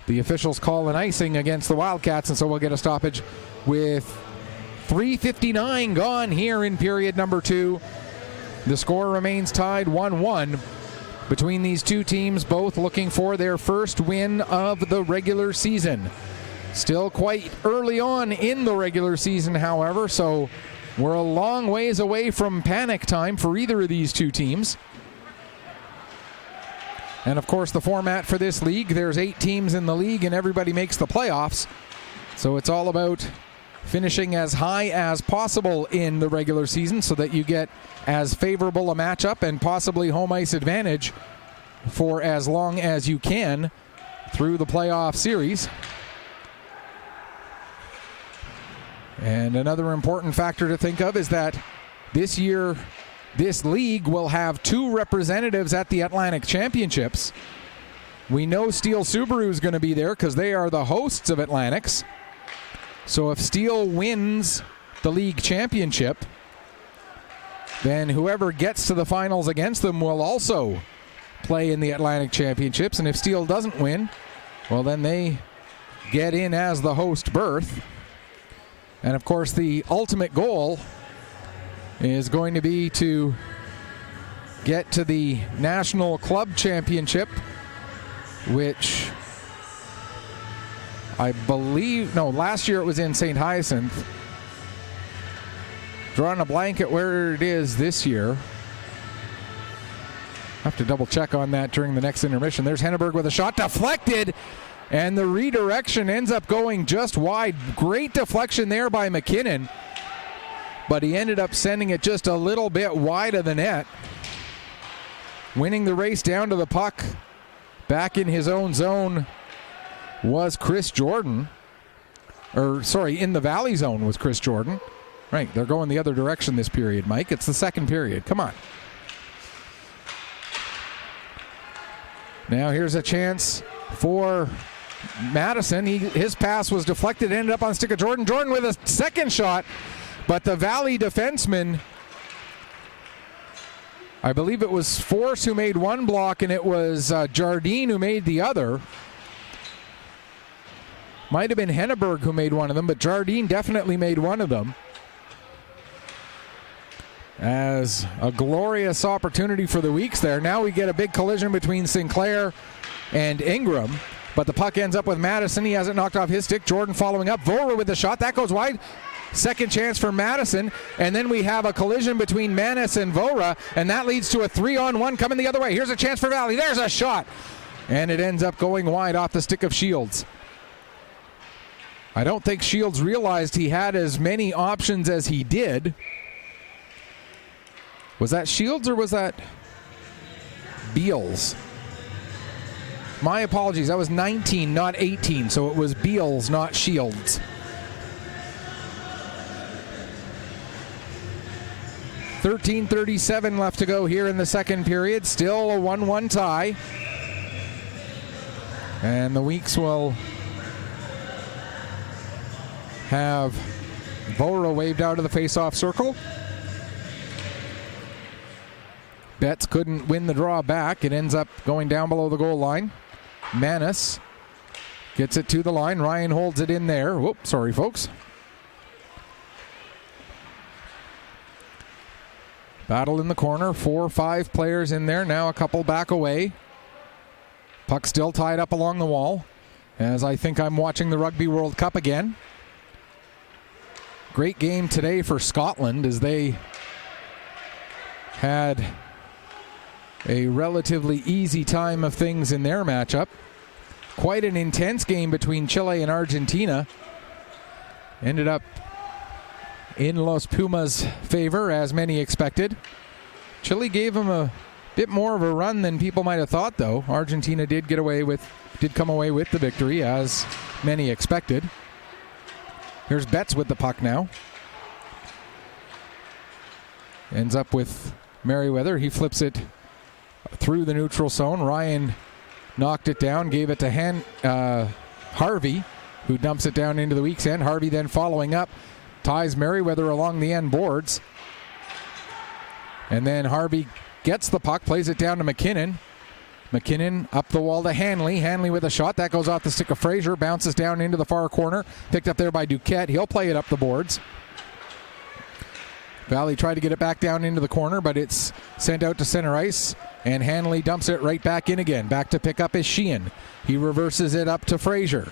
the officials call an icing against the Wildcats, and so we'll get a stoppage with 3:59 gone here in period number 2. The score remains tied 1-1 between these two teams, both looking for their first win of the regular season. Still quite early on in the regular season, however, so we're a long ways away from panic time for either of these two teams. And of course, the format for this league, there's 8 teams in the league and everybody makes the playoffs. So it's all about finishing as high as possible in the regular season so that you get as favorable a matchup and possibly home ice advantage for as long as you can through the playoff series. And another important factor to think of is that this year, this league will have 2 representatives at the Atlantic Championships. We know Steel Subaru is going to be there because they are the hosts of Atlantics. So if Steel wins the league championship, then whoever gets to the finals against them will also play in the Atlantic Championships. And if Steel doesn't win, well, then they get in as the host berth. And of course, the ultimate goal is going to be to get to the National Club Championship, which I believe, no, last year it was in St. Hyacinth. Drawing a blank at where it is this year. Have to double check on that during the next intermission. There's Henneberg with a shot deflected, and the redirection ends up going just wide. Great deflection there by McKinnon, but he ended up sending it just a little bit wide of the net. Winning the race down to the puck back in his own zone was Chris Jordan. Or, sorry, in the Valley zone was Chris Jordan. Right, they're going the other direction this period, Mike. It's the second period. Come on. Now here's a chance for Madison. His pass was deflected, ended up on the stick of Jordan. Jordan with a second shot, but the Valley defenseman, I believe it was Force who made one block, and it was Jardine who made the other. Might have been Henneberg who made one of them, but Jardine definitely made one of them. As a glorious opportunity for the Weeks there. Now we get a big collision between Sinclair and Ingram, but the puck ends up with Madison. He has it knocked off his stick. Jordan following up. Vora with the shot. That goes wide. Second chance for Madison, and then we have a collision between Manis and Vora, and that leads to a 3-on-1 coming the other way. Here's a chance for Valley. There's a shot, and it ends up going wide off the stick of Shields. I don't think Shields realized he had as many options as he did. Was that Shields or was that Beals? My apologies. That was 19, not 18. So it was Beals, not Shields. .37 left to go here in the second period. Still a 1-1 tie. And the Weeks will have Vora waved out of the face-off circle. Betts couldn't win the draw back. It ends up going down below the goal line. Manis gets it to the line. Ryan holds it in there. Whoops, sorry, folks. Battle in the corner. 4 or 5 players in there. Now a couple back away. Puck still tied up along the wall, as I think I'm watching the Rugby World Cup again. Great game today for Scotland, as they had a relatively easy time of things in their matchup. Quite an intense game between Chile and Argentina. Ended up in Los Pumas' favor, as many expected. Chile gave them a bit more of a run than people might have thought, though. Argentina did come away with the victory, as many expected. Here's Betts with the puck now. Ends up with Merriweather. He flips it through the neutral zone. Ryan knocked it down, gave it to Harvey, who dumps it down into the weak's end. Harvey then following up, ties Merriweather along the end boards. And then Harvey gets the puck, plays it down to McKinnon. McKinnon up the wall to Hanley. Hanley with a shot. That goes off the stick of Fraser. Bounces down into the far corner. Picked up there by Duquette. He'll play it up the boards. Valley tried to get it back down into the corner, but it's sent out to center ice. And Hanley dumps it right back in again. Back to pick up is Sheehan. He reverses it up to Fraser.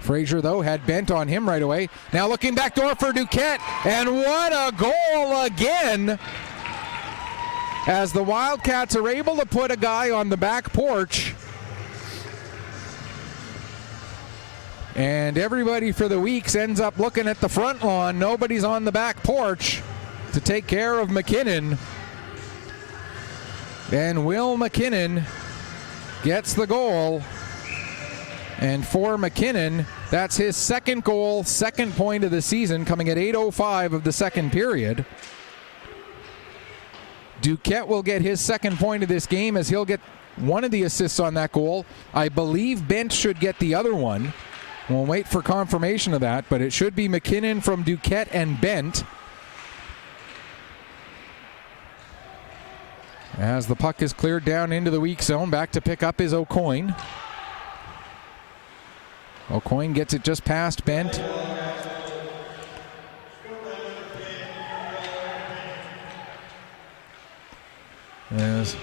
Fraser, though, had Bent on him right away. Now looking back door for Duquette. And what a goal again, as the Wildcats are able to put a guy on the back porch. And everybody for the Weeks ends up looking at the front lawn. Nobody's on the back porch to take care of McKinnon. And Will McKinnon gets the goal. And for McKinnon, that's his second goal, second point of the season, coming at 8:05 of the second period. Duquette will get his second point of this game, as he'll get one of the assists on that goal. I believe Bent should get the other one. We'll wait for confirmation of that, but it should be McKinnon from Duquette and Bent. As the puck is cleared down into the weak zone, back to pick up is O'Coin. O'Coin gets it just past Bent. Yes.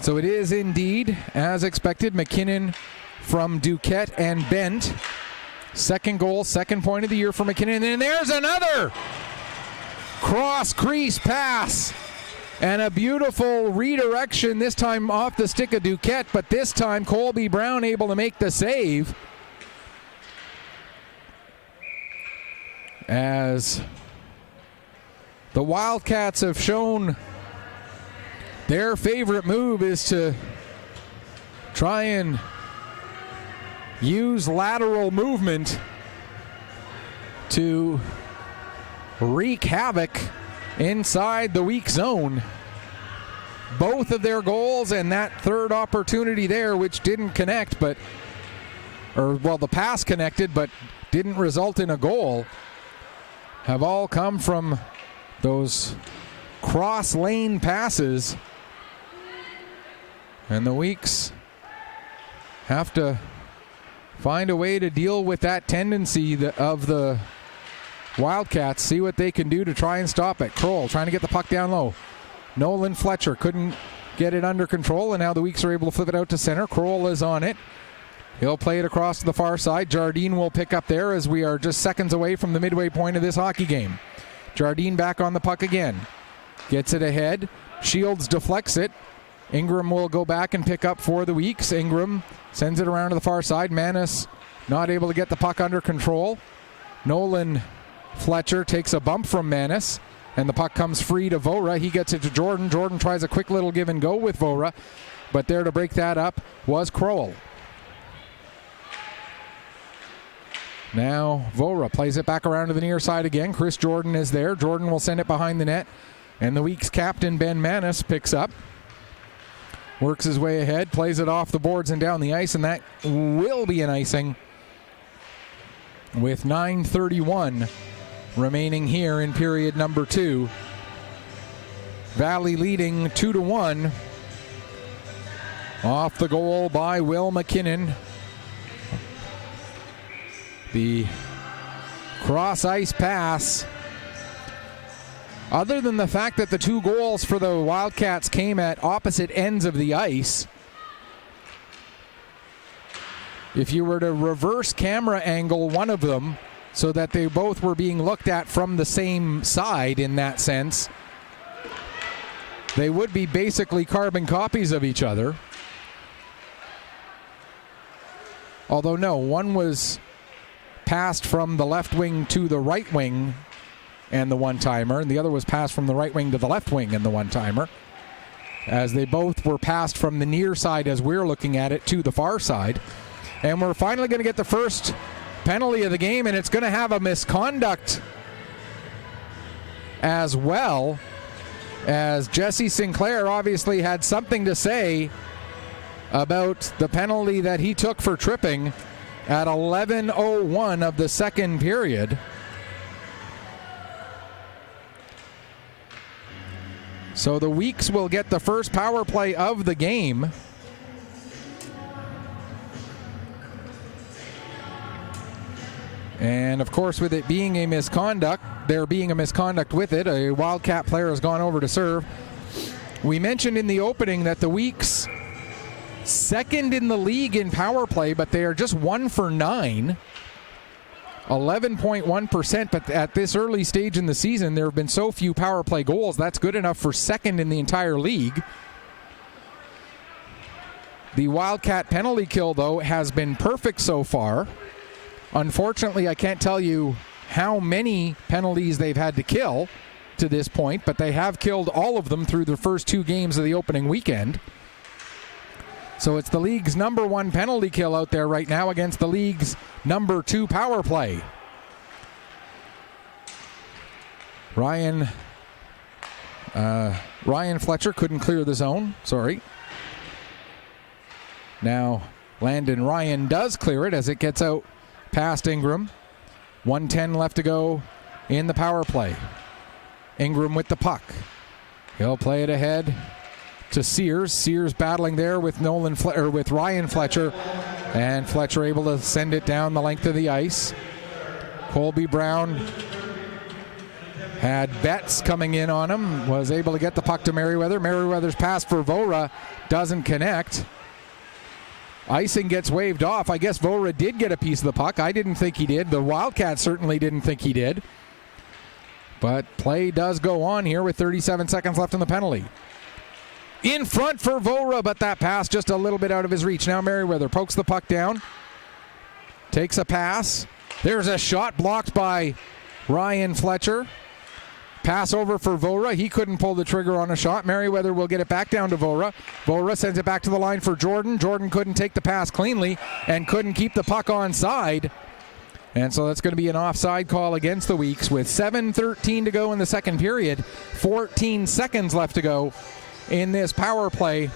So it is indeed, as expected, McKinnon from Duquette and Bent. Second goal, second point of the year for McKinnon. And there's another cross crease pass. And a beautiful redirection, this time off the stick of Duquette, but this time Colby Brown able to make the save. As the Wildcats have shown their favorite move is to try and use lateral movement to wreak havoc inside the weak zone. Both of their goals and that third opportunity there, which didn't connect, the pass connected but didn't result in a goal, have all come from those cross lane passes. And the Weeks have to find a way to deal with that tendency of the Wildcats, see what they can do to try and stop it. Kroll trying to get the puck down low. Nolan Fletcher couldn't get it under control, and now the Weeks are able to flip it out to center. Kroll is on it. He'll play it across to the far side. Jardine will pick up there, as we are just seconds away from the midway point of this hockey game. Jardine back on the puck again. Gets it ahead. Shields deflects it. Ingram will go back and pick up for the Weeks. Ingram sends it around to the far side. Manis not able to get the puck under control. Nolan Fletcher takes a bump from Manis, and the puck comes free to Vora. He gets it to Jordan. Jordan tries a quick little give and go with Vora, but there to break that up was Crowell. Now Vora plays it back around to the near side again. Chris Jordan is there. Jordan will send it behind the net, and the Weeks captain Ben Manis picks up. works his way ahead, plays it off the boards and down the ice, and that will be an icing with 9:31 remaining here in period number 2. Valley leading 2-1 off the goal by Will McKinnon. The cross ice pass. Other than the fact that the 2 goals for the Wildcats came at opposite ends of the ice, if you were to reverse camera angle one of them so that they both were being looked at from the same side in that sense, they would be basically carbon copies of each other. Although no, one was passed from the left wing to the right wing and the one-timer, and the other was passed from the right wing to the left wing and the one-timer, as they both were passed from the near side as we're looking at it to the far side. And we're finally going to get the first penalty of the game, and it's going to have a misconduct as well, as Jesse Sinclair obviously had something to say about the penalty that he took for tripping at 11:01 of the second period. So the Weeks will get the first power play of the game. And of course, with it being a misconduct, there being a misconduct with it, a Wildcat player has gone over to serve. We mentioned in the opening that the Weeks second in the league in power play, but they are just 1 for 9, 11.1%. But at this early stage in the season, there have been so few power play goals. That's good enough for second in the entire league. The Wildcat penalty kill, though, has been perfect so far. Unfortunately, I can't tell you how many penalties they've had to kill to this point, but they have killed all of them through the first 2 games of the opening weekend. So it's the league's number 1 penalty kill out there right now against the league's number 2 power play. Ryan Fletcher couldn't clear the zone. Sorry. Now Landon Ryan does clear it as it gets out past Ingram. 1:10 left to go in the power play. Ingram with the puck. He'll play it ahead to Sears. Sears battling there with with Ryan Fletcher, and Fletcher able to send it down the length of the ice. Colby Brown had Betts coming in on him, was able to get the puck to Merriweather. Merriweather's pass for Vora doesn't connect. Icing gets waved off. I guess Vora did get a piece of the puck. I didn't think he did. The Wildcats certainly didn't think he did. But play does go on here with 37 seconds left in the penalty. In front for Vora, but that pass just a little bit out of his reach. Now Merriweather pokes the puck down. Takes a pass. There's a shot blocked by Ryan Fletcher. Pass over for Vora. He couldn't pull the trigger on a shot. Merriweather will get it back down to Vora. Vora sends it back to the line for Jordan. Jordan couldn't take the pass cleanly and couldn't keep the puck onside. And so that's going to be an offside call against the Weeks with 7:13 to go in the second period. 14 seconds left to go in this power play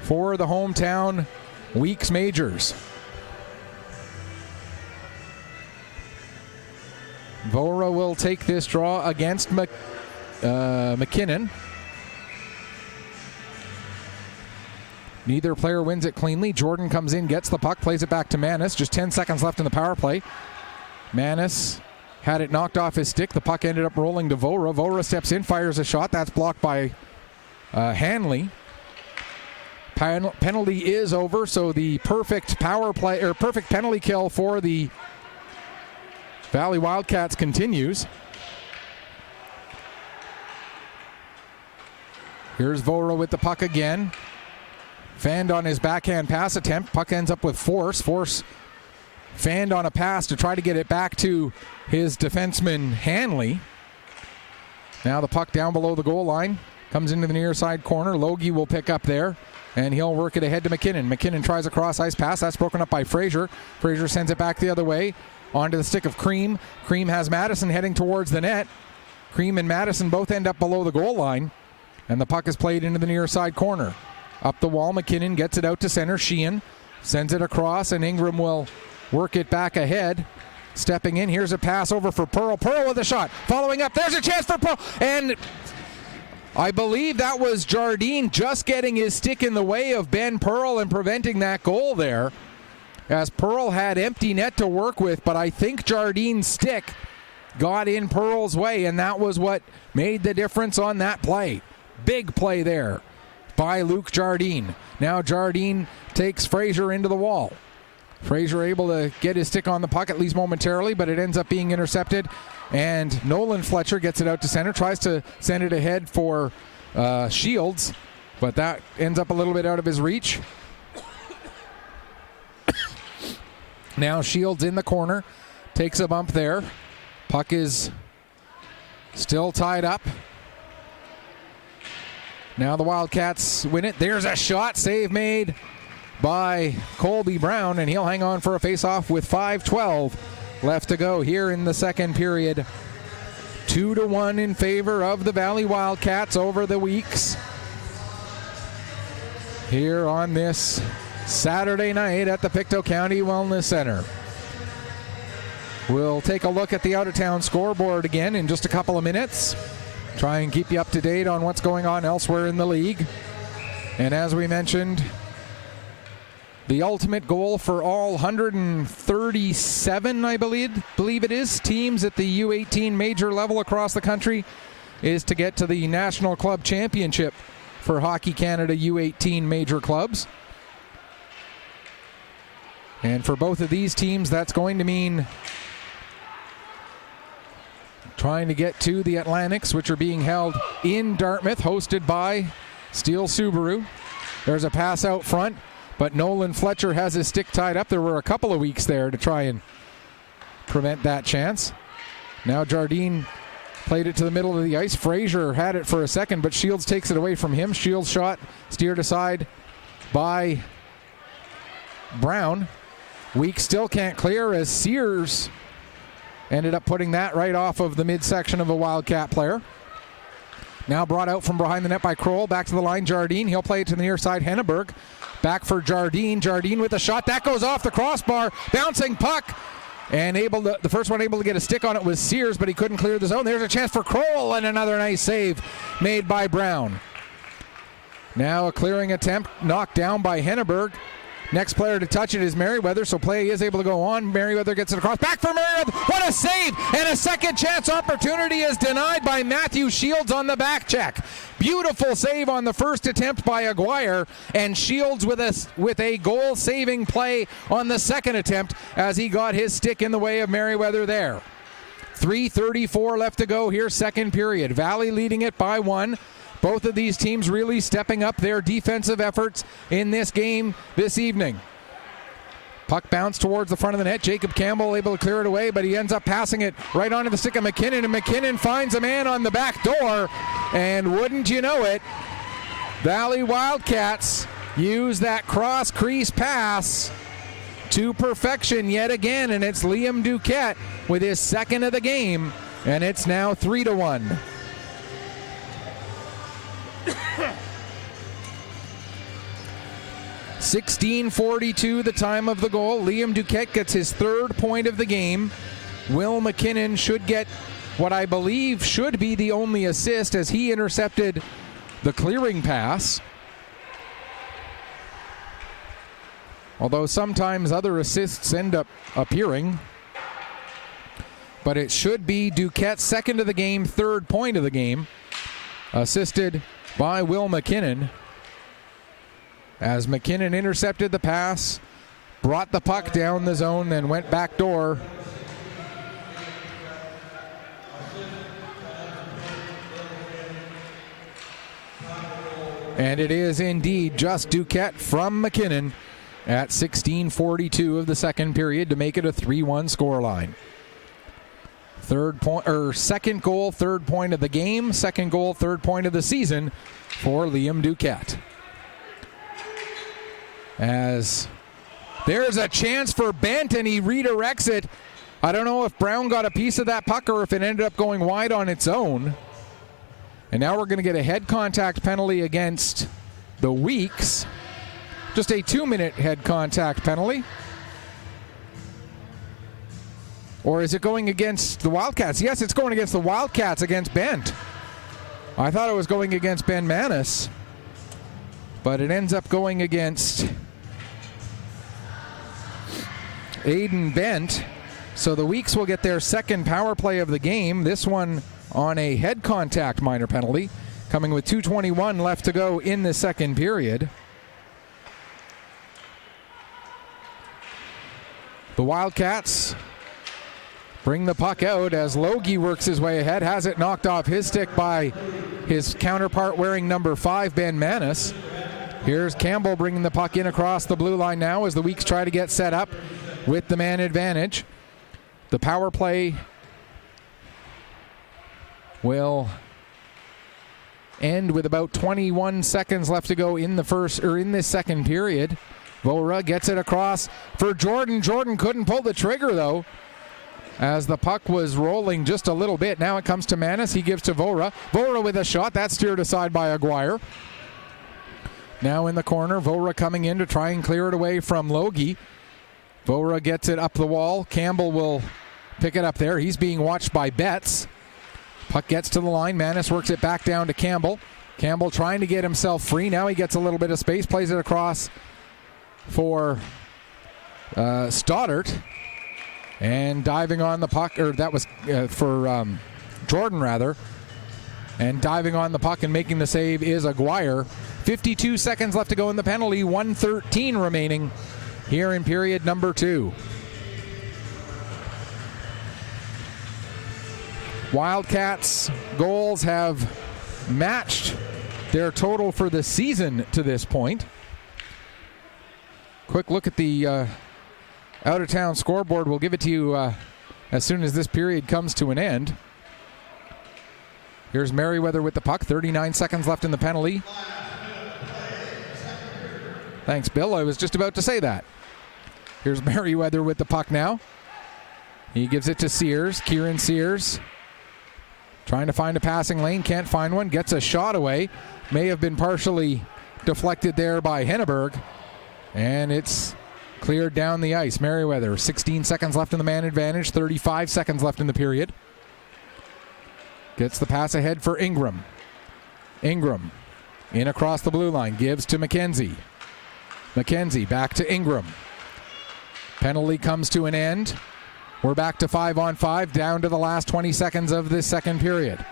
for the hometown Weeks Majors. Vora will take this draw against McKinnon. Neither player wins it cleanly. Jordan comes in, gets the puck, plays it back to Manis. Just 10 seconds left in the power play. Manis had it knocked off his stick. The puck ended up rolling to Vora. Vora steps in, fires a shot. That's blocked by Hanley. Penalty is over, so the perfect power play or perfect penalty kill for the Valley Wildcats continues. Here's Vora with the puck again. Fanned on his backhand pass attempt. Puck ends up with Force. Force fanned on a pass to try to get it back to his defenseman Hanley. Now the puck down below the goal line. Comes into the near side corner. Logie will pick up there, and he'll work it ahead to McKinnon. McKinnon tries a cross-ice pass. That's broken up by Fraser. Fraser sends it back the other way. Onto the stick of Cream. Cream has Madison heading towards the net. Cream and Madison both end up below the goal line, and the puck is played into the near side corner. Up the wall, McKinnon gets it out to center. Sheehan sends it across, and Ingram will work it back ahead. Stepping in, here's a pass over for Pearl. Pearl with a shot. Following up, there's a chance for Pearl. And I believe that was Jardine just getting his stick in the way of Ben Pearl and preventing that goal there, as Pearl had empty net to work with, but I think Jardine's stick got in Pearl's way, and that was what made the difference on that play. Big play there by Luke Jardine. Now Jardine takes Fraser into the wall. Fraser able to get his stick on the puck, at least momentarily, but it ends up being intercepted. And Nolan Fletcher gets it out to center, tries to send it ahead for Shields, but that ends up a little bit out of his reach. Now Shields in the corner, takes a bump there. Puck is still tied up. Now the Wildcats win it. There's a shot, save made by Colby Brown, and he'll hang on for a face-off with 5:12 left to go here in the second period. 2-1 in favor of the Valley Wildcats over the Weeks here on this Saturday night at the Pictou County Wellness Center. We'll take a look at the out-of-town scoreboard again in just a couple of minutes. Try and keep you up to date on what's going on elsewhere in the league. And as we mentioned, the ultimate goal for all 137, I believe it is, teams at the U18 major level across the country is to get to the National Club Championship for Hockey Canada U18 major clubs. And for both of these teams, that's going to mean trying to get to the Atlantics, which are being held in Dartmouth, hosted by Steel Subaru. There's a pass out front, but Nolan Fletcher has his stick tied up. There were a couple of weeks there to try and prevent that chance. Now Jardine played it to the middle of the ice. Fraser had it for a second, but Shields takes it away from him. Shields' shot steered aside by Brown. Weeks still can't clear as Sears ended up putting that right off of the midsection of a Wildcat player. Now brought out from behind the net by Kroll. Back to the line, Jardine. He'll play it to the near side, Henneberg. Back for Jardine. Jardine with a shot. That goes off the crossbar. Bouncing puck. And the first one able to get a stick on it was Sears, but he couldn't clear the zone. There's a chance for Kroll, and another nice save made by Brown. Now a clearing attempt knocked down by Henneberg. Next player to touch it is Merriweather, so play is able to go on. Merriweather gets it across. Back for Merriweather. What a save! And a second chance opportunity is denied by Matthew Shields on the back check. Beautiful save on the first attempt by Aguirre, and Shields with a goal-saving play on the second attempt as he got his stick in the way of Merriweather there. 3:34 left to go here, second period. Valley leading it by 1. Both of these teams really stepping up their defensive efforts in this game this evening. Puck bounced towards the front of the net. Jacob Campbell able to clear it away, but he ends up passing it right onto the stick of McKinnon, and McKinnon finds a man on the back door, and wouldn't you know it, Valley Wildcats use that cross-crease pass to perfection yet again, and it's Liam Duquette with his second of the game, and it's now 3-1. 16:42 the time of the goal. Liam Duquette gets his third point of the game. Will McKinnon should get what I believe should be the only assist, as he intercepted the clearing pass. Although sometimes other assists end up appearing. But it should be Duquette's second of the game, third point of the game, assisted by Will McKinnon, as McKinnon intercepted the pass, brought the puck down the zone, then went back door. And it is indeed just Duquette from McKinnon at 16:42 of the second period to make it a 3-1 scoreline. Second goal, third point of the game. Second goal, third point of the season for Liam Duquette. As there's a chance for Bent, and he redirects it. I don't know if Brown got a piece of that puck or if it ended up going wide on its own. And now we're going to get a head contact penalty against the Weeks. Just a 2-minute head contact penalty. Or is it going against the Wildcats? Yes, it's going against the Wildcats against Bent. I thought it was going against Ben Manis, but it ends up going against Aiden Bent. So the Weeks will get their second power play of the game. This one on a head contact minor penalty, coming with 2:21 left to go in the second period. The Wildcats bring the puck out as Logie works his way ahead, has it knocked off his stick by his counterpart wearing number 5, Ben Manis. Here's Campbell bringing the puck in across the blue line now as the Weeks try to get set up with the man advantage. The power play will end with about 21 seconds left to go in this second period. Vora gets it across for Jordan. Jordan couldn't pull the trigger though, as the puck was rolling just a little bit. Now it comes to Manis. He gives to Vora. Vora with a shot. That's steered aside by Aguirre. Now in the corner, Vora coming in to try and clear it away from Logie. Vora gets it up the wall. Campbell will pick it up there. He's being watched by Betts. Puck gets to the line. Manis works it back down to Campbell. Campbell trying to get himself free. Now he gets a little bit of space. Plays it across for Stoddart. And diving on the puck, or that was for Jordan rather. And diving on the puck and making the save is Aguirre. 52 seconds left to go in the penalty. 1:13 remaining here in period number 2. Wildcats goals have matched their total for the season to this point. Quick look at the out-of-town scoreboard. We'll give it to you as soon as this period comes to an end. Here's Merriweather with the puck. 39 seconds left in the penalty. Thanks, Bill. I was just about to say that. Here's Merriweather with the puck now. He gives it to Sears. Kieran Sears trying to find a passing lane. Can't find one. Gets a shot away. May have been partially deflected there by Henneberg. And it's cleared down the ice. Merriweather, 16 seconds left in the man advantage. 35 seconds left in the period. Gets the pass ahead for Ingram. Ingram in across the blue line. Gives to McKenzie. McKenzie back to Ingram. Penalty comes to an end. We're back to 5-on-5, down to the last 20 seconds of this second period.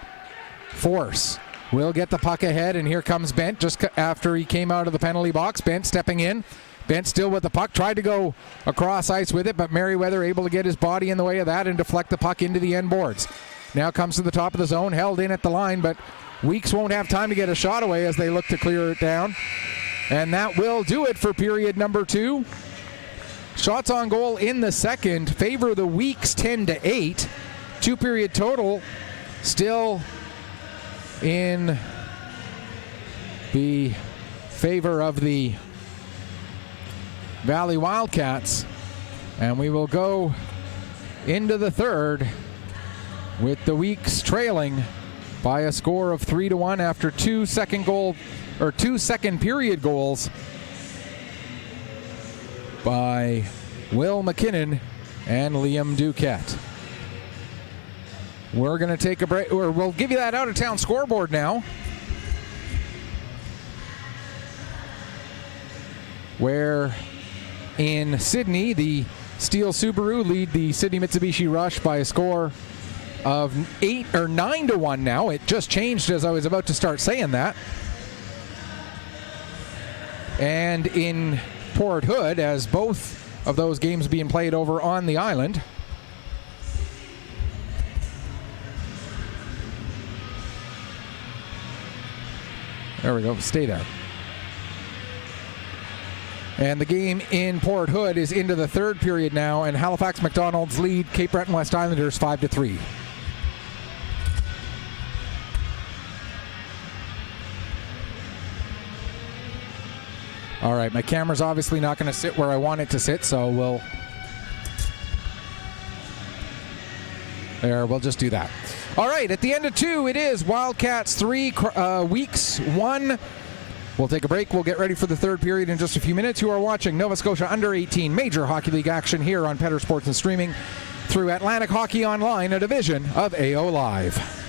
Force will get the puck ahead, and here comes Bent just after he came out of the penalty box. Bent stepping in. Bent still with the puck, tried to go across ice with it, but Merriweather able to get his body in the way of that and deflect the puck into the end boards. Now comes to the top of the zone, held in at the line, but Weeks won't have time to get a shot away as they look to clear it down. And that will do it for period number 2. Shots on goal in the second favor the Weeks 10-8. 2-period total still in the favor of the Valley Wildcats. And we will go into the third with the Weeks trailing by a score of 3-1 after 2 second period goals by Will McKinnon and Liam Duquette. We're going to take a break, or we'll give you that out-of-town scoreboard now, where in Sydney, the Steel Subaru lead the Sydney Mitsubishi Rush by a score of 9-1 now. It just changed as I was about to start saying that. And in Port Hood, as both of those games being played over on the island, there we go, stay there. And the game in Port Hood is into the third period now, and Halifax McDonald's lead Cape Breton West Islanders 5-3. All right, my camera's obviously not going to sit where I want it to sit, so we'll just do that. All right, at the end of 2, it is Wildcats 3, Weeks 1. We'll take a break. We'll get ready for the third period in just a few minutes. You are watching Nova Scotia Under-18 Major Hockey League action here on Petter Sports and streaming through Atlantic Hockey Online, a division of AO Live.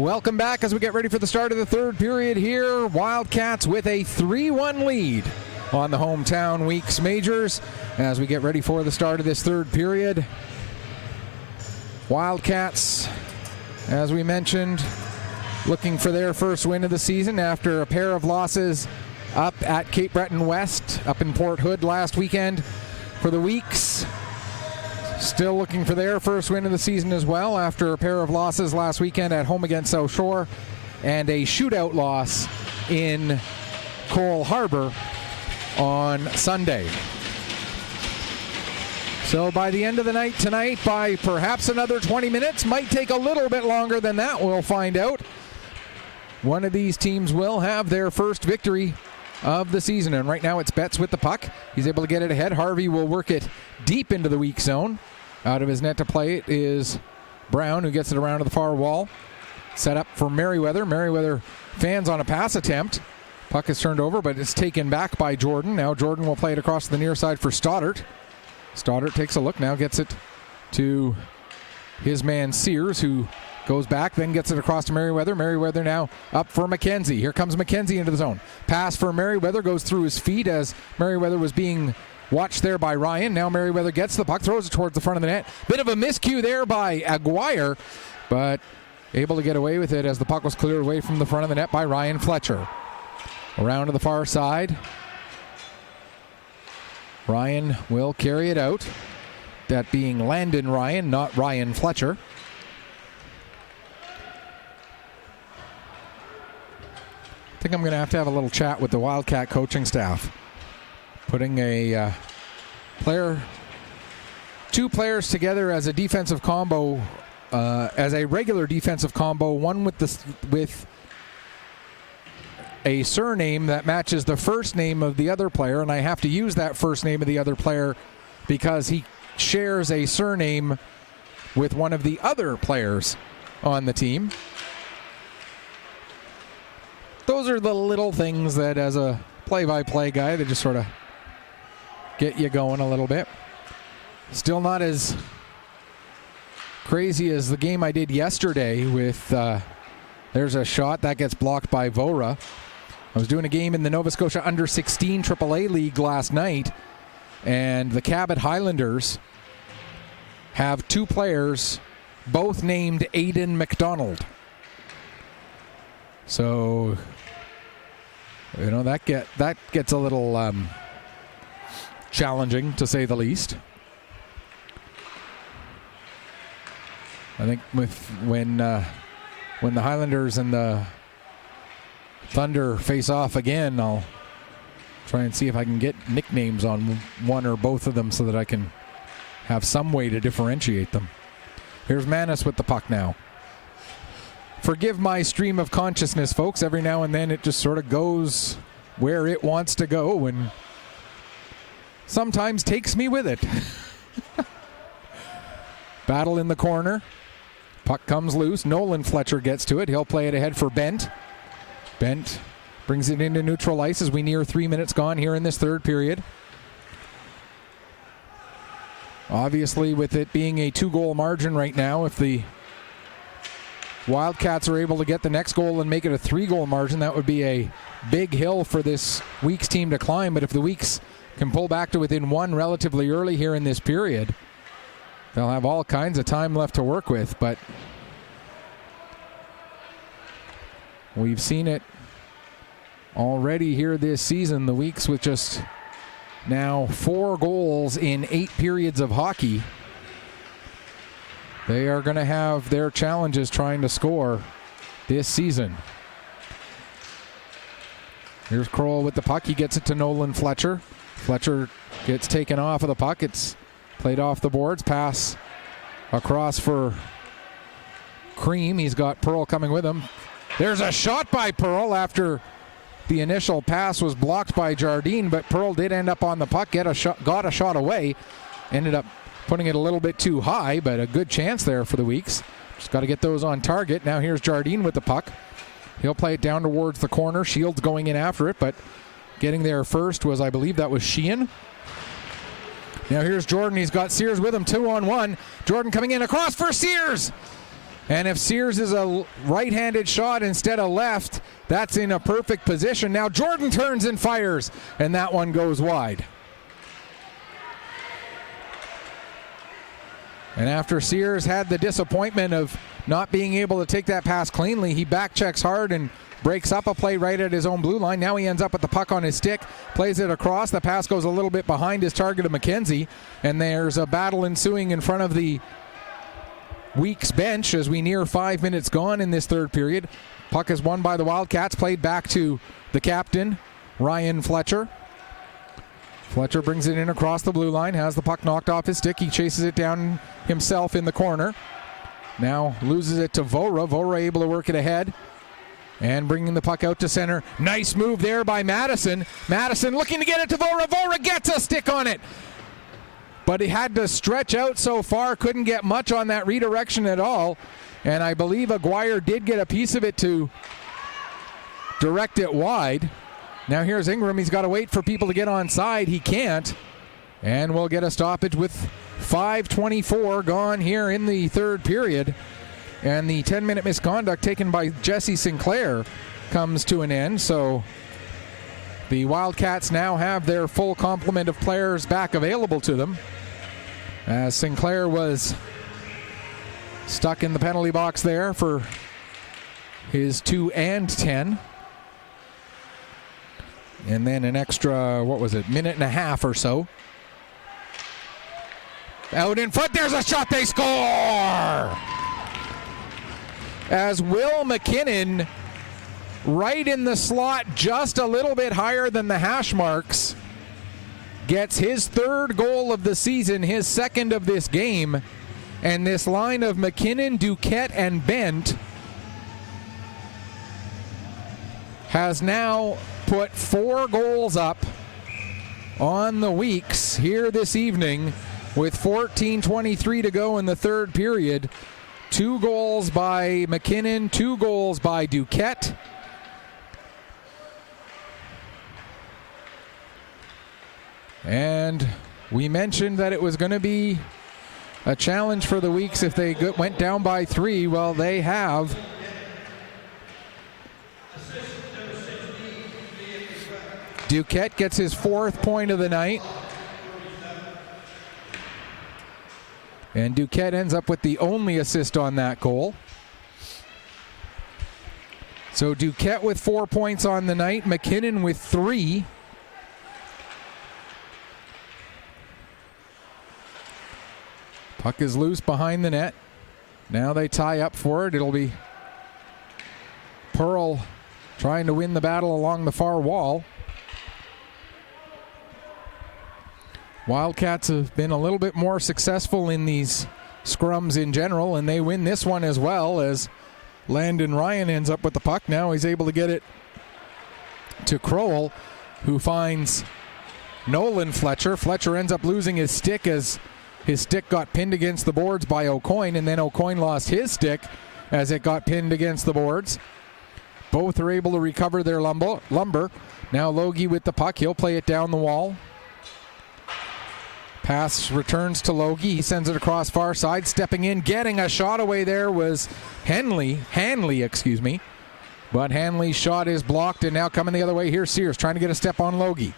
Welcome back as we get ready for the start of the third period here. Wildcats with a 3-1 lead on the hometown Weeks Majors as we get ready for the start of this third period. Wildcats, as we mentioned, looking for their first win of the season after a pair of losses up at Cape Breton West, up in Port Hood last weekend for the Weeks. Still looking for their first win of the season as well after a pair of losses last weekend at home against South Shore and a shootout loss in Coral Harbor on Sunday. So by the end of the night tonight, by perhaps another 20 minutes, might take a little bit longer than that, we'll find out. One of these teams will have their first victory of the season, and right now it's Betts with the puck. He's able to get it ahead. Harvey will work it deep into the weak zone. Out of his net to play it is Brown, who gets it around to the far wall. Set up for Merriweather. Merriweather fans on a pass attempt. Puck is turned over, but it's taken back by Jordan. Now Jordan will play it across the near side for Stoddart. Stoddart takes a look, now gets it to his man Sears, who goes back, then gets it across to Merriweather. Merriweather now up for McKenzie. Here comes McKenzie into the zone. Pass for Merriweather, goes through his feet as Merriweather was being watched there by Ryan. Now Merriweather gets the puck, throws it towards the front of the net. Bit of a miscue there by Aguirre, but able to get away with it as the puck was cleared away from the front of the net by Ryan Fletcher. Around to the far side. Ryan will carry it out. That being Landon Ryan, not Ryan Fletcher. I think I'm going to have a little chat with the Wildcat coaching staff. Putting a two players together as a defensive combo, as a regular defensive combo, one with a surname that matches the first name of the other player, and I have to use that first name of the other player because he shares a surname with one of the other players on the team. Those are the little things that, as a play-by-play guy, they just sort of get you going a little bit. Still not as crazy as the game I did yesterday with, there's a shot that gets blocked by Vora. I was doing a game in the Nova Scotia Under 16 AAA League last night, and the Cabot Highlanders have two players, both named Aiden McDonald. So, you know, that gets a little challenging, to say the least. I think when the Highlanders and the Thunder face off again, I'll try and see if I can get nicknames on one or both of them so that I can have some way to differentiate them. Here's Manis with the puck now. Forgive my stream of consciousness, folks. Every now and then it just sort of goes where it wants to go and sometimes takes me with it. Battle in the corner. Puck comes loose. Nolan Fletcher gets to it. He'll play it ahead for Bent. Bent brings it into neutral ice as we near 3 minutes gone here in this third period. Obviously, with it being a 2-goal margin right now, if the Wildcats are able to get the next goal and make it a 3-goal margin, that would be a big hill for this Weeks team to climb. But if the Weeks can pull back to within one relatively early here in this period, they'll have all kinds of time left to work with. But we've seen it already here this season. The Weeks with just now 4 goals in 8 periods of hockey. They are going to have their challenges trying to score this season. Here's Kroll with the puck. He gets it to Nolan Fletcher. Fletcher gets taken off of the puck. It's played off the boards. Pass across for Cream. He's got Pearl coming with him. There's a shot by Pearl after the initial pass was blocked by Jardine, but Pearl did end up on the puck, got a shot away. Ended up putting it a little bit too high, but a good chance there for the Weeks. Just got to get those on target. Now here's Jardine with the puck. He'll play it down towards the corner. Shields going in after it, but getting there first was, I believe that was Sheehan. Now here's Jordan. He's got Sears with him, 2-on-1. Jordan coming in across for Sears. And if Sears is a right-handed shot instead of left, that's in a perfect position. Now Jordan turns and fires, and that one goes wide. And after Sears had the disappointment of not being able to take that pass cleanly, he back checks hard and breaks up a play right at his own blue line. Now he ends up with the puck on his stick, plays it across. The pass goes a little bit behind his target of McKenzie, and there's a battle ensuing in front of the Weeks bench as we near 5 minutes gone in this third period. Puck is won by the Wildcats, played back to the captain, Ryan Fletcher. Fletcher brings it in across the blue line, has the puck knocked off his stick. He chases it down himself in the corner. Now loses it to Vora. Vora able to work it ahead and bringing the puck out to center. Nice move there by Madison. Madison looking to get it to Vora. Vora gets a stick on it, but he had to stretch out so far, couldn't get much on that redirection at all. And I believe Aguirre did get a piece of it to direct it wide. Now here's Ingram. He's got to wait for people to get on side. He can't. And we'll get a stoppage with 5:24 gone here in the third period. And the 10-minute misconduct taken by Jesse Sinclair comes to an end. So the Wildcats now have their full complement of players back available to them, as Sinclair was stuck in the penalty box there for his 2 and 10. And then an extra, minute and a half or so. Out in front, there's a shot, they score! As Will McKinnon, right in the slot, just a little bit higher than the hash marks, gets his third goal of the season, his second of this game. And this line of McKinnon, Duquette, and Bent has now put 4 goals up on the Weeks here this evening with 14:23 to go in the third period. 2 goals by McKinnon, 2 goals by Duquette. And we mentioned that it was going to be a challenge for the Weeks if they went down by 3. Well, they have. Duquette gets his 4th point of the night. And Duquette ends up with the only assist on that goal. So Duquette with 4 points on the night, McKinnon with 3. Puck is loose behind the net. Now they tie up for it. It'll be Pearl trying to win the battle along the far wall. Wildcats have been a little bit more successful in these scrums in general, and they win this one as well, as Landon Ryan ends up with the puck. Now he's able to get it to Crowell, who finds Nolan Fletcher. Fletcher ends up losing his stick as his stick got pinned against the boards by O'Coin, and then O'Coin lost his stick as it got pinned against the boards. Both are able to recover their lumber. Now Logie with the puck. He'll play it down the wall. Pass returns to Logie. He sends it across far side. Stepping in, getting a shot away there was Hanley, But Hanley's shot is blocked, and now coming the other way, here's Sears trying to get a step on Logie.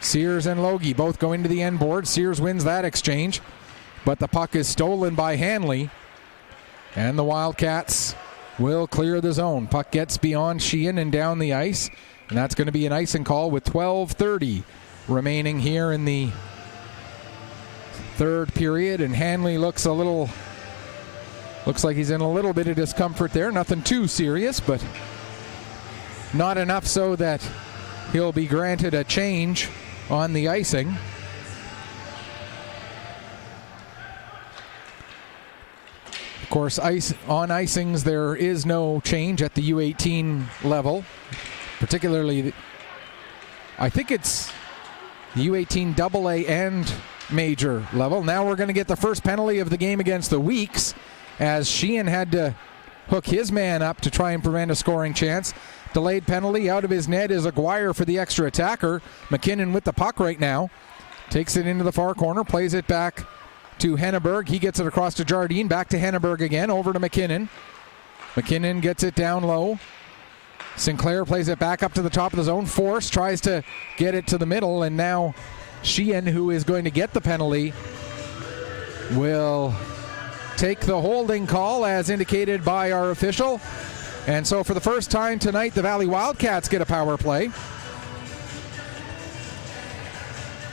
Sears and Logie both go into the end board. Sears wins that exchange, but the puck is stolen by Hanley, and the Wildcats will clear the zone. Puck gets beyond Sheehan and down the ice, and that's going to be an icing call with 12:30 remaining here in the third period. And Hanley looks like he's in a little bit of discomfort there. Nothing too serious, but not enough so that he'll be granted a change on the icing. Of course, on icings there is no change at the U18 level, particularly I think it's the U18 AA and major level. Now we're going to get the first penalty of the game against the Weeks, as Sheehan had to hook his man up to try and prevent a scoring chance. Delayed penalty out of his net is Aguirre for the extra attacker. McKinnon with the puck right now. Takes it into the far corner, plays it back to Henneberg. He gets it across to Jardine. Back to Henneberg again. Over to McKinnon. McKinnon gets it down low. Sinclair plays it back up to the top of the zone. Force tries to get it to the middle, and now Sheehan, who is going to get the penalty, will take the holding call as indicated by our official. And so for the first time tonight, the Valley Wildcats get a power play.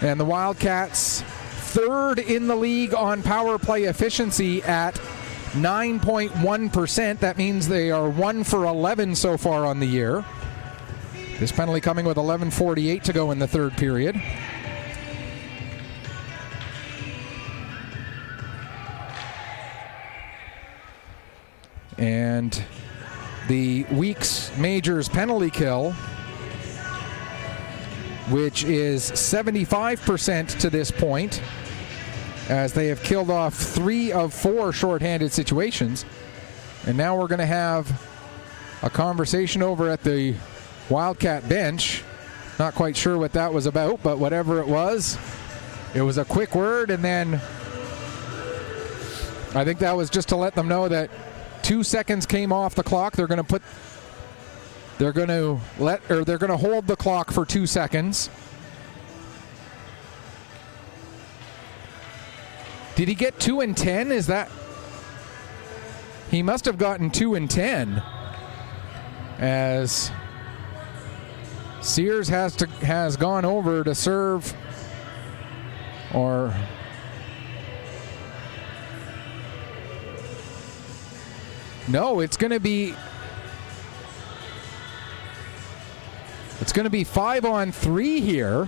And the Wildcats third in the league on power play efficiency at 9.1%. That means they are 1 for 11 so far on the year. This penalty coming with 11:48 to go in the third period. And the week's Majors penalty kill, which is 75% to this point, as they have killed off 3 of 4 shorthanded situations. And now we're going to have a conversation over at the Wildcat bench. Not quite sure what that was about, but whatever it was a quick word, and then I think that was just to let them know that 2 seconds came off the clock. They're going to hold the clock for 2 seconds. Did he get 2 and 10? Is that? He must have gotten 2 and 10, as Sears has gone over to serve, or no, it's going to be 5-on-3 here.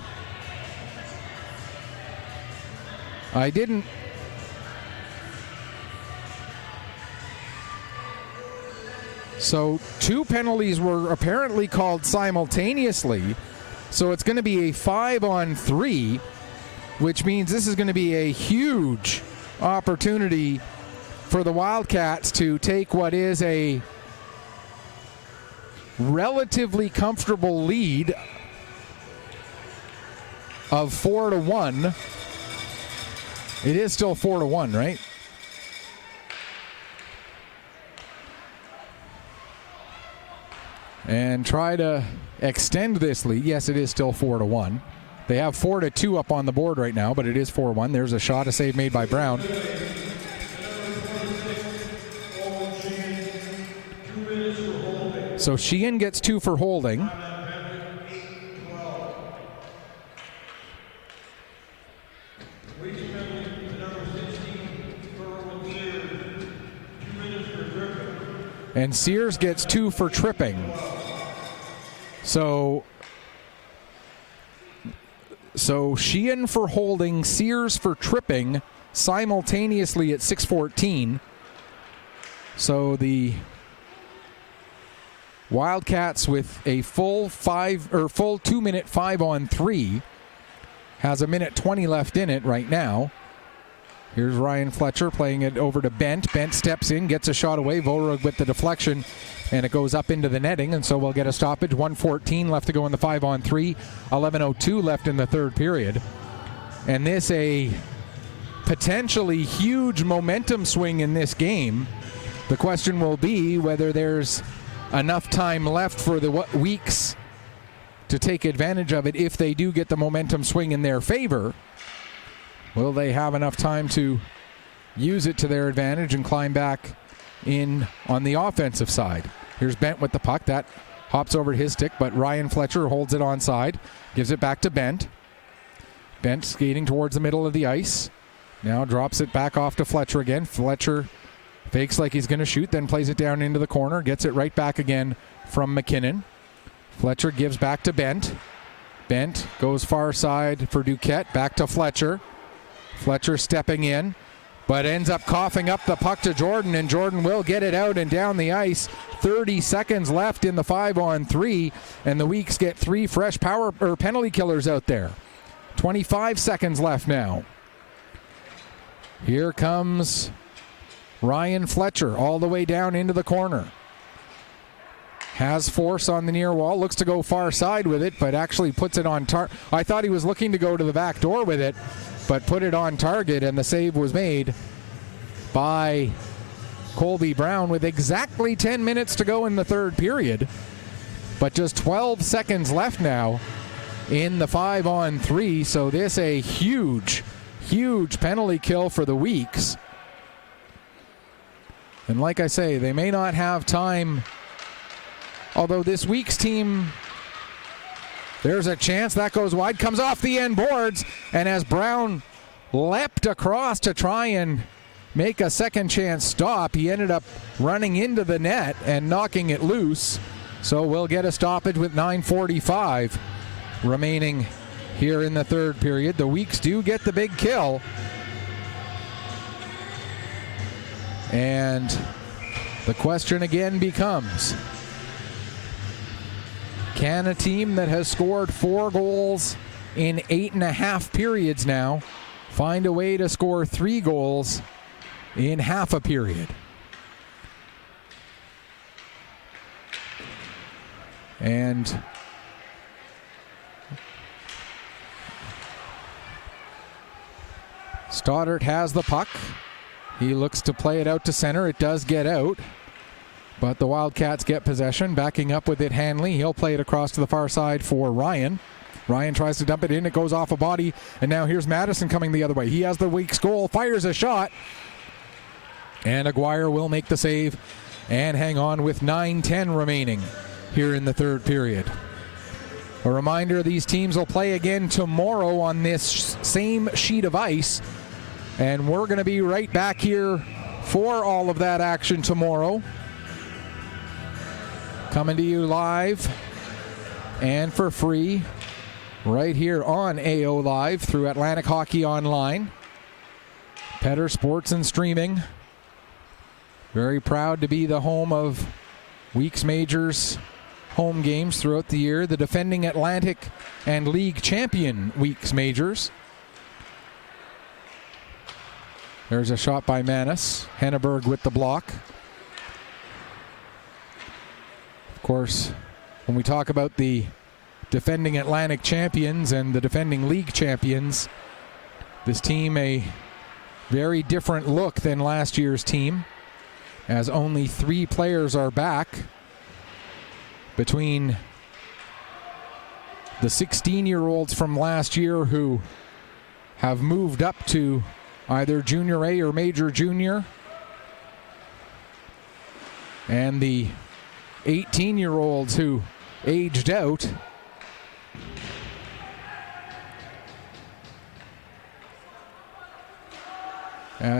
So 2 penalties were apparently called simultaneously. So it's going to be a 5-on-3, which means this is going to be a huge opportunity for the Wildcats to take what is a relatively comfortable lead of 4-1. It is still 4-1, right? And try to extend this lead. Yes, it is still 4-1. They have 4-2 up on the board right now, but it is 4-1. There's a shot, a save made by Brown. So Sheehan gets 2 for holding. And Sears gets 2 for tripping. So Sheehan for holding, Sears for tripping simultaneously at 6:14. So the Wildcats with a full 2-minute 5-on-3 has 1:20 left in it right now. Here's Ryan Fletcher playing it over to Bent. Bent steps in, gets a shot away. Vorug with the deflection, and it goes up into the netting, and so we'll get a stoppage. 1:14 left to go in the 5-on-3. 11:02 left in the third period. And this a potentially huge momentum swing in this game. The question will be whether there's enough time left for the Weeks to take advantage of it if they do get the momentum swing in their favor. Will they have enough time to use it to their advantage and climb back in on the offensive side? Here's Bent with the puck. That hops over to his stick, but Ryan Fletcher holds it onside. Gives it back to Bent. Bent skating towards the middle of the ice. Now drops it back off to Fletcher again. Fletcher fakes like he's going to shoot, then plays it down into the corner. Gets it right back again from McKinnon. Fletcher gives back to Bent. Bent goes far side for Duquette. Back to Fletcher. Fletcher stepping in, but ends up coughing up the puck to Jordan, and Jordan will get it out and down the ice. 30 seconds left in the 5-on-3, and the Weeks get 3 fresh penalty killers out there. 25 seconds left now. Here comes Ryan Fletcher all the way down into the corner. Has force on the near wall, looks to go far side with it, but actually puts it on target. I thought he was looking to go to the back door with it, but put it on target, and the save was made by Colby Brown with exactly 10 minutes to go in the third period. But just 12 seconds left now in the 5-on-3, so this a huge penalty kill for the Weeks. And like I say, they may not have time, although this Weeks team, there's a chance that goes wide, comes off the end boards, and as Brown leapt across to try and make a second chance stop, he ended up running into the net and knocking it loose. So we'll get a stoppage with 9:45 remaining here in the third period. The Weeks do get the big kill. And the question again becomes, can a team that has scored 4 goals in 8.5 periods now find a way to score 3 goals in half a period? And Stoddart has the puck. He looks to play it out to center. It does get out, but the Wildcats get possession. Backing up with it, Hanley. He'll play it across to the far side for Ryan. Ryan tries to dump it in. It goes off a body, and now here's Madison coming the other way. He has the Weeks goal, fires a shot, and Aguirre will make the save and hang on with 9:10 remaining here in the third period. A reminder, these teams will play again tomorrow on this same sheet of ice, and we're going to be right back here for all of that action tomorrow. Coming to you live and for free right here on AO Live through Atlantic Hockey Online, Petter Sports and Streaming. Very proud to be the home of Weeks Majors home games throughout the year. The defending Atlantic and League champion Weeks Majors. There's a shot by Manis. Henneberg with the block. Of course, when we talk about the defending Atlantic champions and the defending league champions, this team a very different look than last year's team, as only 3 players are back between the 16-year-olds from last year who have moved up to either junior A or major junior, and the 18-year-olds who aged out.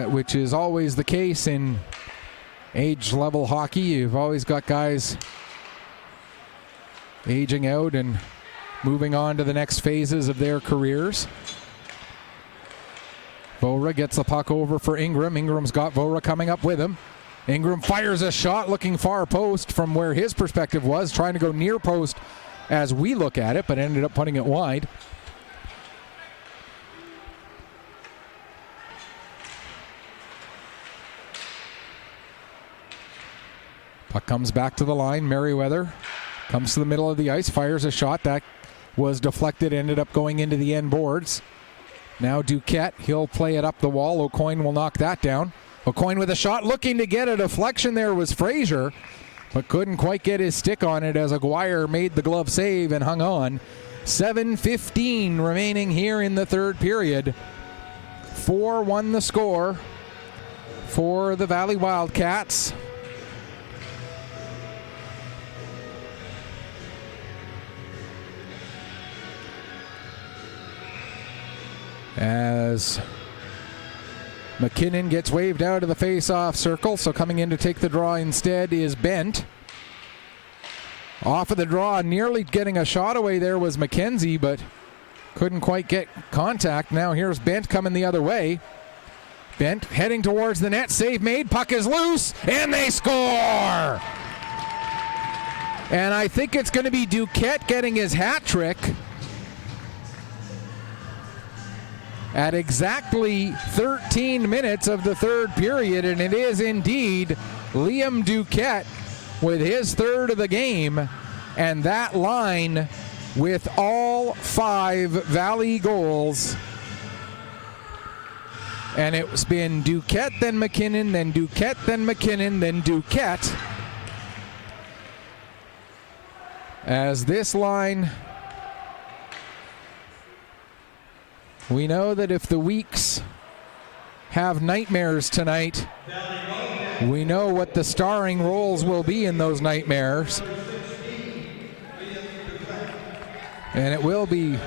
Which is always the case in age level hockey. You've always got guys aging out and moving on to the next phases of their careers. Vora gets the puck over for Ingram. Ingram's got Vora coming up with him. Ingram fires a shot looking far post from where his perspective was, trying to go near post as we look at it, but ended up putting it wide. Puck comes back to the line. Merriweather comes to the middle of the ice, fires a shot. That was deflected, ended up going into the end boards. Now Duquette, he'll play it up the wall. O'Coin will knock that down. O'Coin with a shot, looking to get a deflection there was Frazier, but couldn't quite get his stick on it as Aguirre made the glove save and hung on. 7:15 remaining here in the third period. 4-1 the score for the Valley Wildcats. As McKinnon gets waved out of the face-off circle, so coming in to take the draw instead is Bent. Off of the draw, nearly getting a shot away there was McKenzie, but couldn't quite get contact. Now here's Bent coming the other way. Bent heading towards the net, save made, puck is loose, and they score! And I think it's going to be Duquette getting his hat trick at exactly 13 minutes of the third period, and it is indeed Liam Duquette with his third of the game, and that line with all 5 Valley goals And it's been Duquette, then McKinnon, then Duquette, then McKinnon, then Duquette. As this line, we know that if the Weeks have nightmares tonight, we know what the starring roles will be in those nightmares. And it will be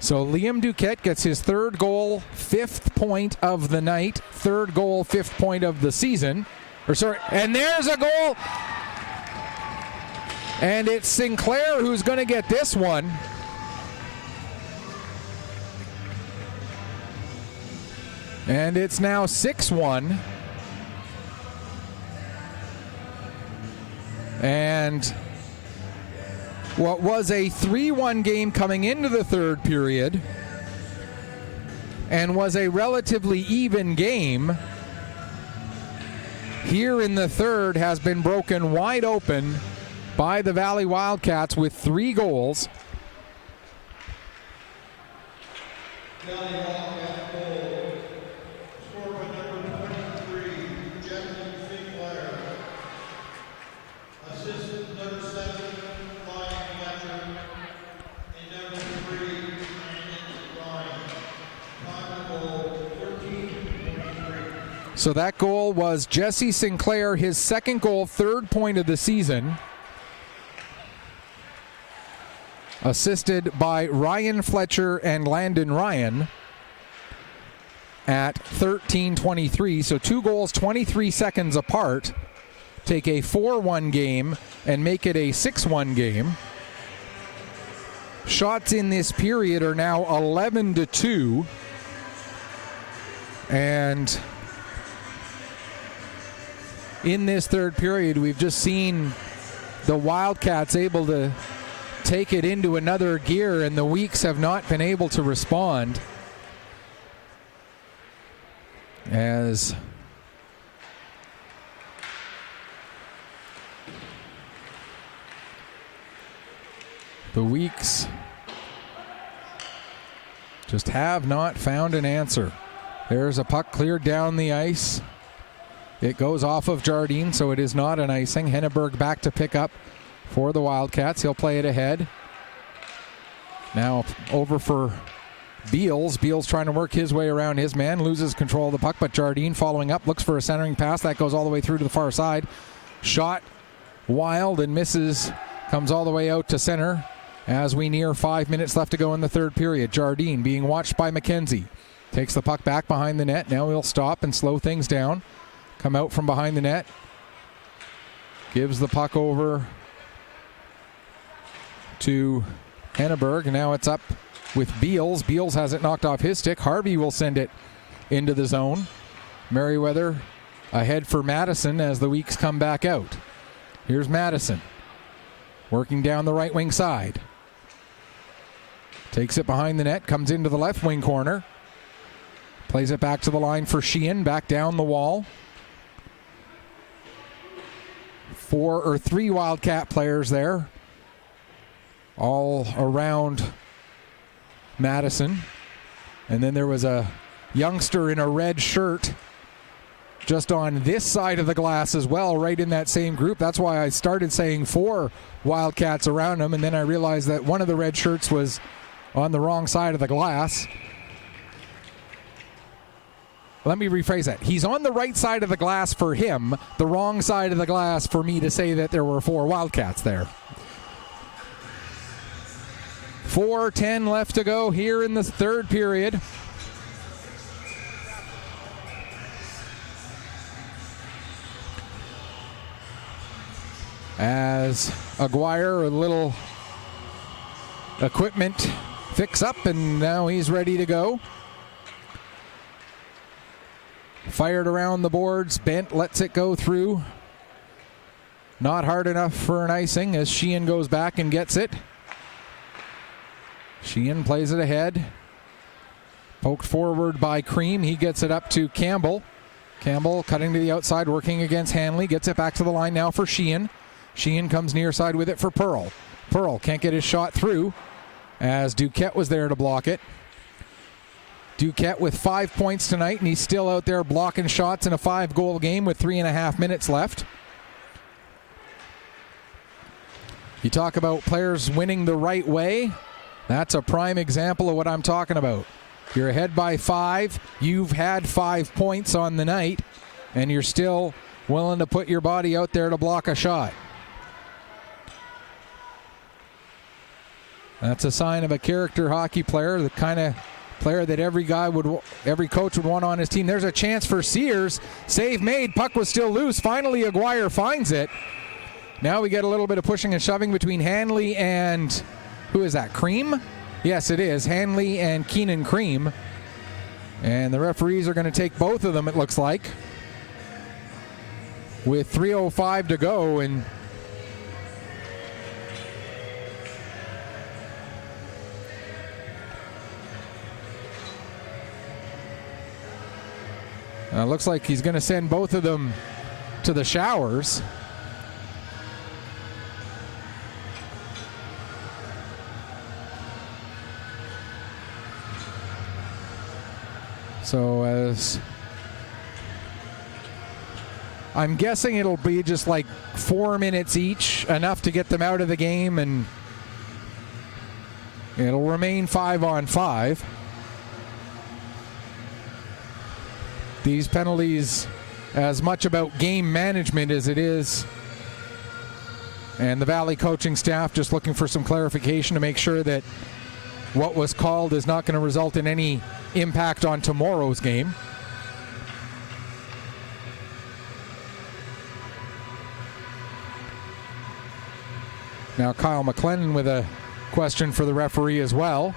so Liam Duquette gets his third goal, 5th point of the night, third goal, 5th point of the season. And there's a goal. And it's Sinclair who's going to get this one. And it's now 6-1. And what was a 3-1 game coming into the third period and was a relatively even game, here in the third has been broken wide open by the Valley Wildcats with 3 goals. So that goal was Jesse Sinclair, his second goal, 3rd point of the season. Assisted by Ryan Fletcher and Landon Ryan at 13:23. So 2 goals, 23 seconds apart. Take a 4-1 game and make it a 6-1 game. Shots in this period are now 11-2. And in this third period, we've just seen the Wildcats able to take it into another gear, and the Weeks have not been able to respond. As the Weeks just have not found an answer. There's a puck cleared down the ice. It goes off of Jardine, so it is not an icing. Henneberg back to pick up for the Wildcats. He'll play it ahead. Now over for Beals. Beals trying to work his way around his man. Loses control of the puck, but Jardine following up. Looks for a centering pass. That goes all the way through to the far side. Shot wild and misses. Comes all the way out to center as we near 5 minutes left to go in the third period. Jardine being watched by McKenzie. Takes the puck back behind the net. Now he'll stop and slow things down. Come out from behind the net. Gives the puck over to Henneberg. Now it's up with Beals. Beals has it knocked off his stick. Harvey will send it into the zone. Merriweather ahead for Madison as the Weeks come back out. Here's Madison working down the right wing side. Takes it behind the net. Comes into the left wing corner. Plays it back to the line for Sheehan. Back down the wall. 3 Wildcat players there, all around Madison. And then there was a youngster in a red shirt just on this side of the glass as well, right in that same group. That's why I started saying 4 Wildcats around him, and then I realized that one of the red shirts was on the wrong side of the glass. Let me rephrase that. He's on the right side of the glass for him, the wrong side of the glass for me to say that there were 4 Wildcats there. 4:10 left to go here in the third period. As Aguirre, a little equipment fix up, and now he's ready to go. Fired around the boards, bent, lets it go through. Not hard enough for an icing as Sheehan goes back and gets it. Sheehan plays it ahead. Poked forward by Cream. He gets it up to Campbell. Campbell cutting to the outside, working against Hanley. Gets it back to the line now for Sheehan. Sheehan comes near side with it for Pearl. Pearl can't get his shot through as Duquette was there to block it. Duquette with 5 points tonight, and he's still out there blocking shots in a 5-goal game with 3.5 minutes left. You talk about players winning the right way. That's a prime example of what I'm talking about. You're ahead by 5. You've had 5 points on the night, and you're still willing to put your body out there to block a shot. That's a sign of a character hockey player, the kind of player that every coach would want on his team. There's a chance for Sears. Save made. Puck was still loose. Finally, Aguirre finds it. Now we get a little bit of pushing and shoving between Hanley and, who is that, Cream? Yes, it is. Hanley and Keenan Cream. And the referees are going to take both of them, it looks like, with 3:05 to go. And looks like he's going to send both of them to the showers. So as I'm guessing it'll be just like 4 minutes each, enough to get them out of the game, and it'll remain 5-on-5. These penalties, as much about game management as it is, and the Valley coaching staff just looking for some clarification to make sure that what was called is not going to result in any impact on tomorrow's game. Now Kyle McLennan with a question for the referee as well.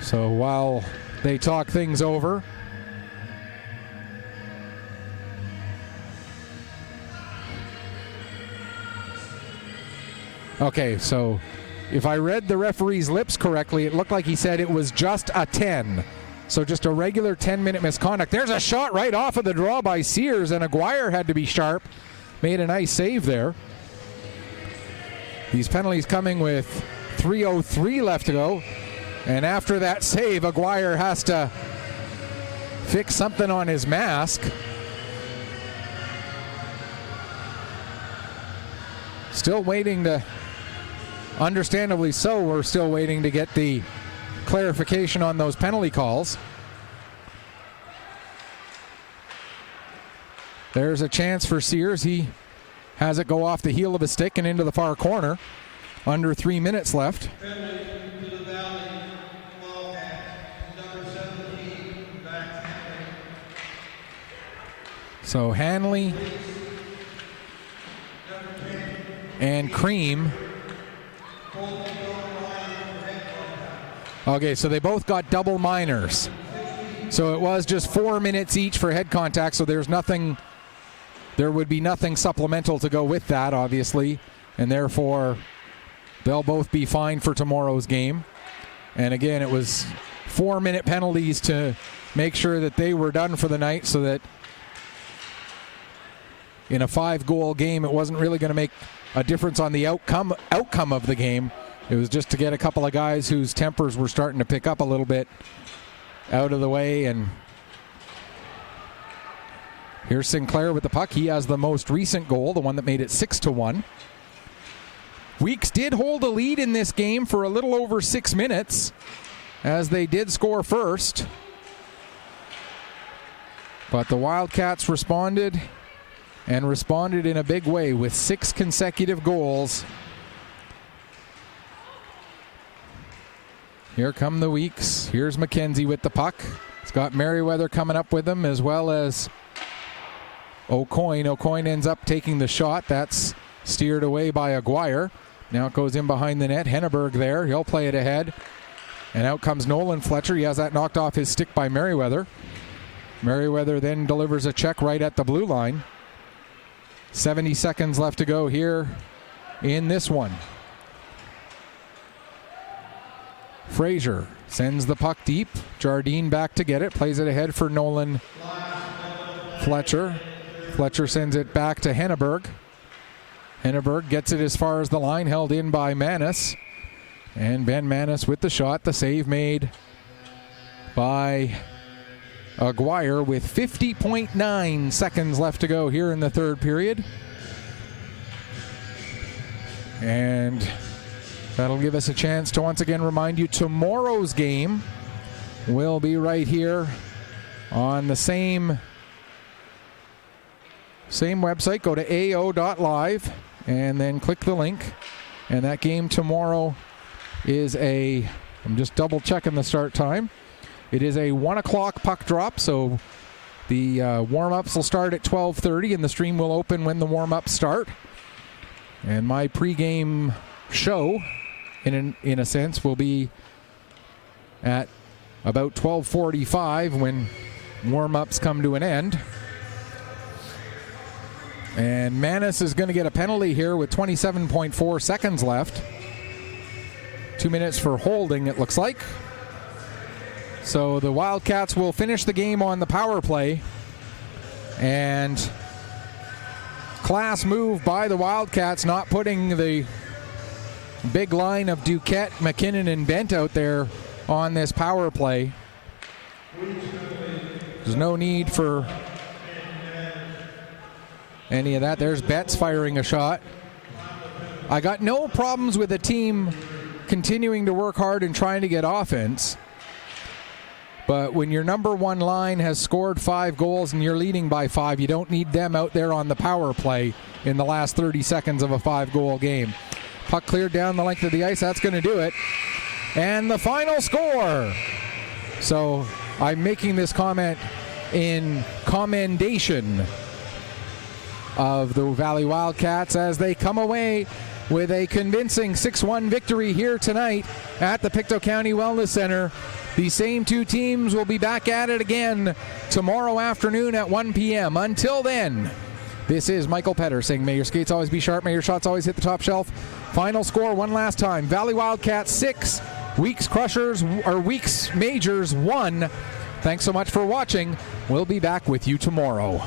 So while they talk things over, okay, so if I read the referee's lips correctly, it looked like he said it was just a 10. So just a regular 10-minute misconduct. There's a shot right off of the draw by Sears, and Aguirre had to be sharp. Made a nice save there. These penalties coming with 3:03 left to go. And after that save, Aguirre has to fix something on his mask. Still waiting to, understandably so, we're still waiting to get the clarification on those penalty calls. There's a chance for Sears. He has it go off the heel of a stick and into the far corner. Under 3 minutes left. So Hanley and Cream. Okay, so they both got double minors. So it was just 4 minutes each for head contact, so there's nothing, there would be nothing supplemental to go with that, obviously, and therefore they'll both be fined for tomorrow's game. And again, it was 4-minute penalties to make sure that they were done for the night, so that in a 5-goal game, it wasn't really going to make a difference on the outcome of the game. It was just to get a couple of guys whose tempers were starting to pick up a little bit out of the way. And here's Sinclair with the puck. He has the most recent goal, the one that made it 6-1. Weeks did hold a lead in this game for a little over 6 minutes, as they did score first. But the Wildcats responded, and responded in a big way with 6 consecutive goals. Here come the Weeks. Here's McKenzie with the puck. It's got Merriweather coming up with him, as well as O'Coin. O'Coin ends up taking the shot. That's steered away by Aguirre. Now it goes in behind the net. Henneberg there. He'll play it ahead. And out comes Nolan Fletcher. He has that knocked off his stick by Merriweather. Merriweather then delivers a check right at the blue line. 70 seconds left to go here in this one. Frazier sends the puck deep. Jardine back to get it. Plays it ahead for Nolan Fletcher. Fletcher sends it back to Henneberg. Henneberg gets it as far as the line, held in by Manis. And Ben Manis with the shot. The save made by Aguirre with 50.9 seconds left to go here in the third period. And that'll give us a chance to once again remind you tomorrow's game will be right here on the same website. Go to AO.live and then click the link. And that game tomorrow is I'm just double checking the start time. It is a 1 o'clock puck drop, so the warm-ups will start at 12:30 and the stream will open when the warm-ups start. And my pregame show, in a sense, will be at about 12:45 when warm-ups come to an end. And Manis is going to get a penalty here with 27.4 seconds left. 2 minutes for holding, it looks like. So the Wildcats will finish the game on the power play. And class move by the Wildcats, not putting the big line of Duquette, McKinnon, and Bent out there on this power play. There's no need for any of that. There's Betts firing a shot. I got no problems with the team continuing to work hard and trying to get offense. But when your number one line has scored 5 goals and you're leading by 5, you don't need them out there on the power play in the last 30 seconds of a 5-goal game. Puck cleared down the length of the ice. That's going to do it. And the final score. So I'm making this comment in commendation of the Valley Wildcats as they come away with a convincing 6-1 victory here tonight at the Pictou County Wellness Center. The same two teams will be back at it again tomorrow afternoon at 1 p.m. Until then, this is Michael Petter saying, may your skates always be sharp, may your shots always hit the top shelf. Final score one last time. Valley Wildcats 6, Weeks Majors 1. Thanks so much for watching. We'll be back with you tomorrow.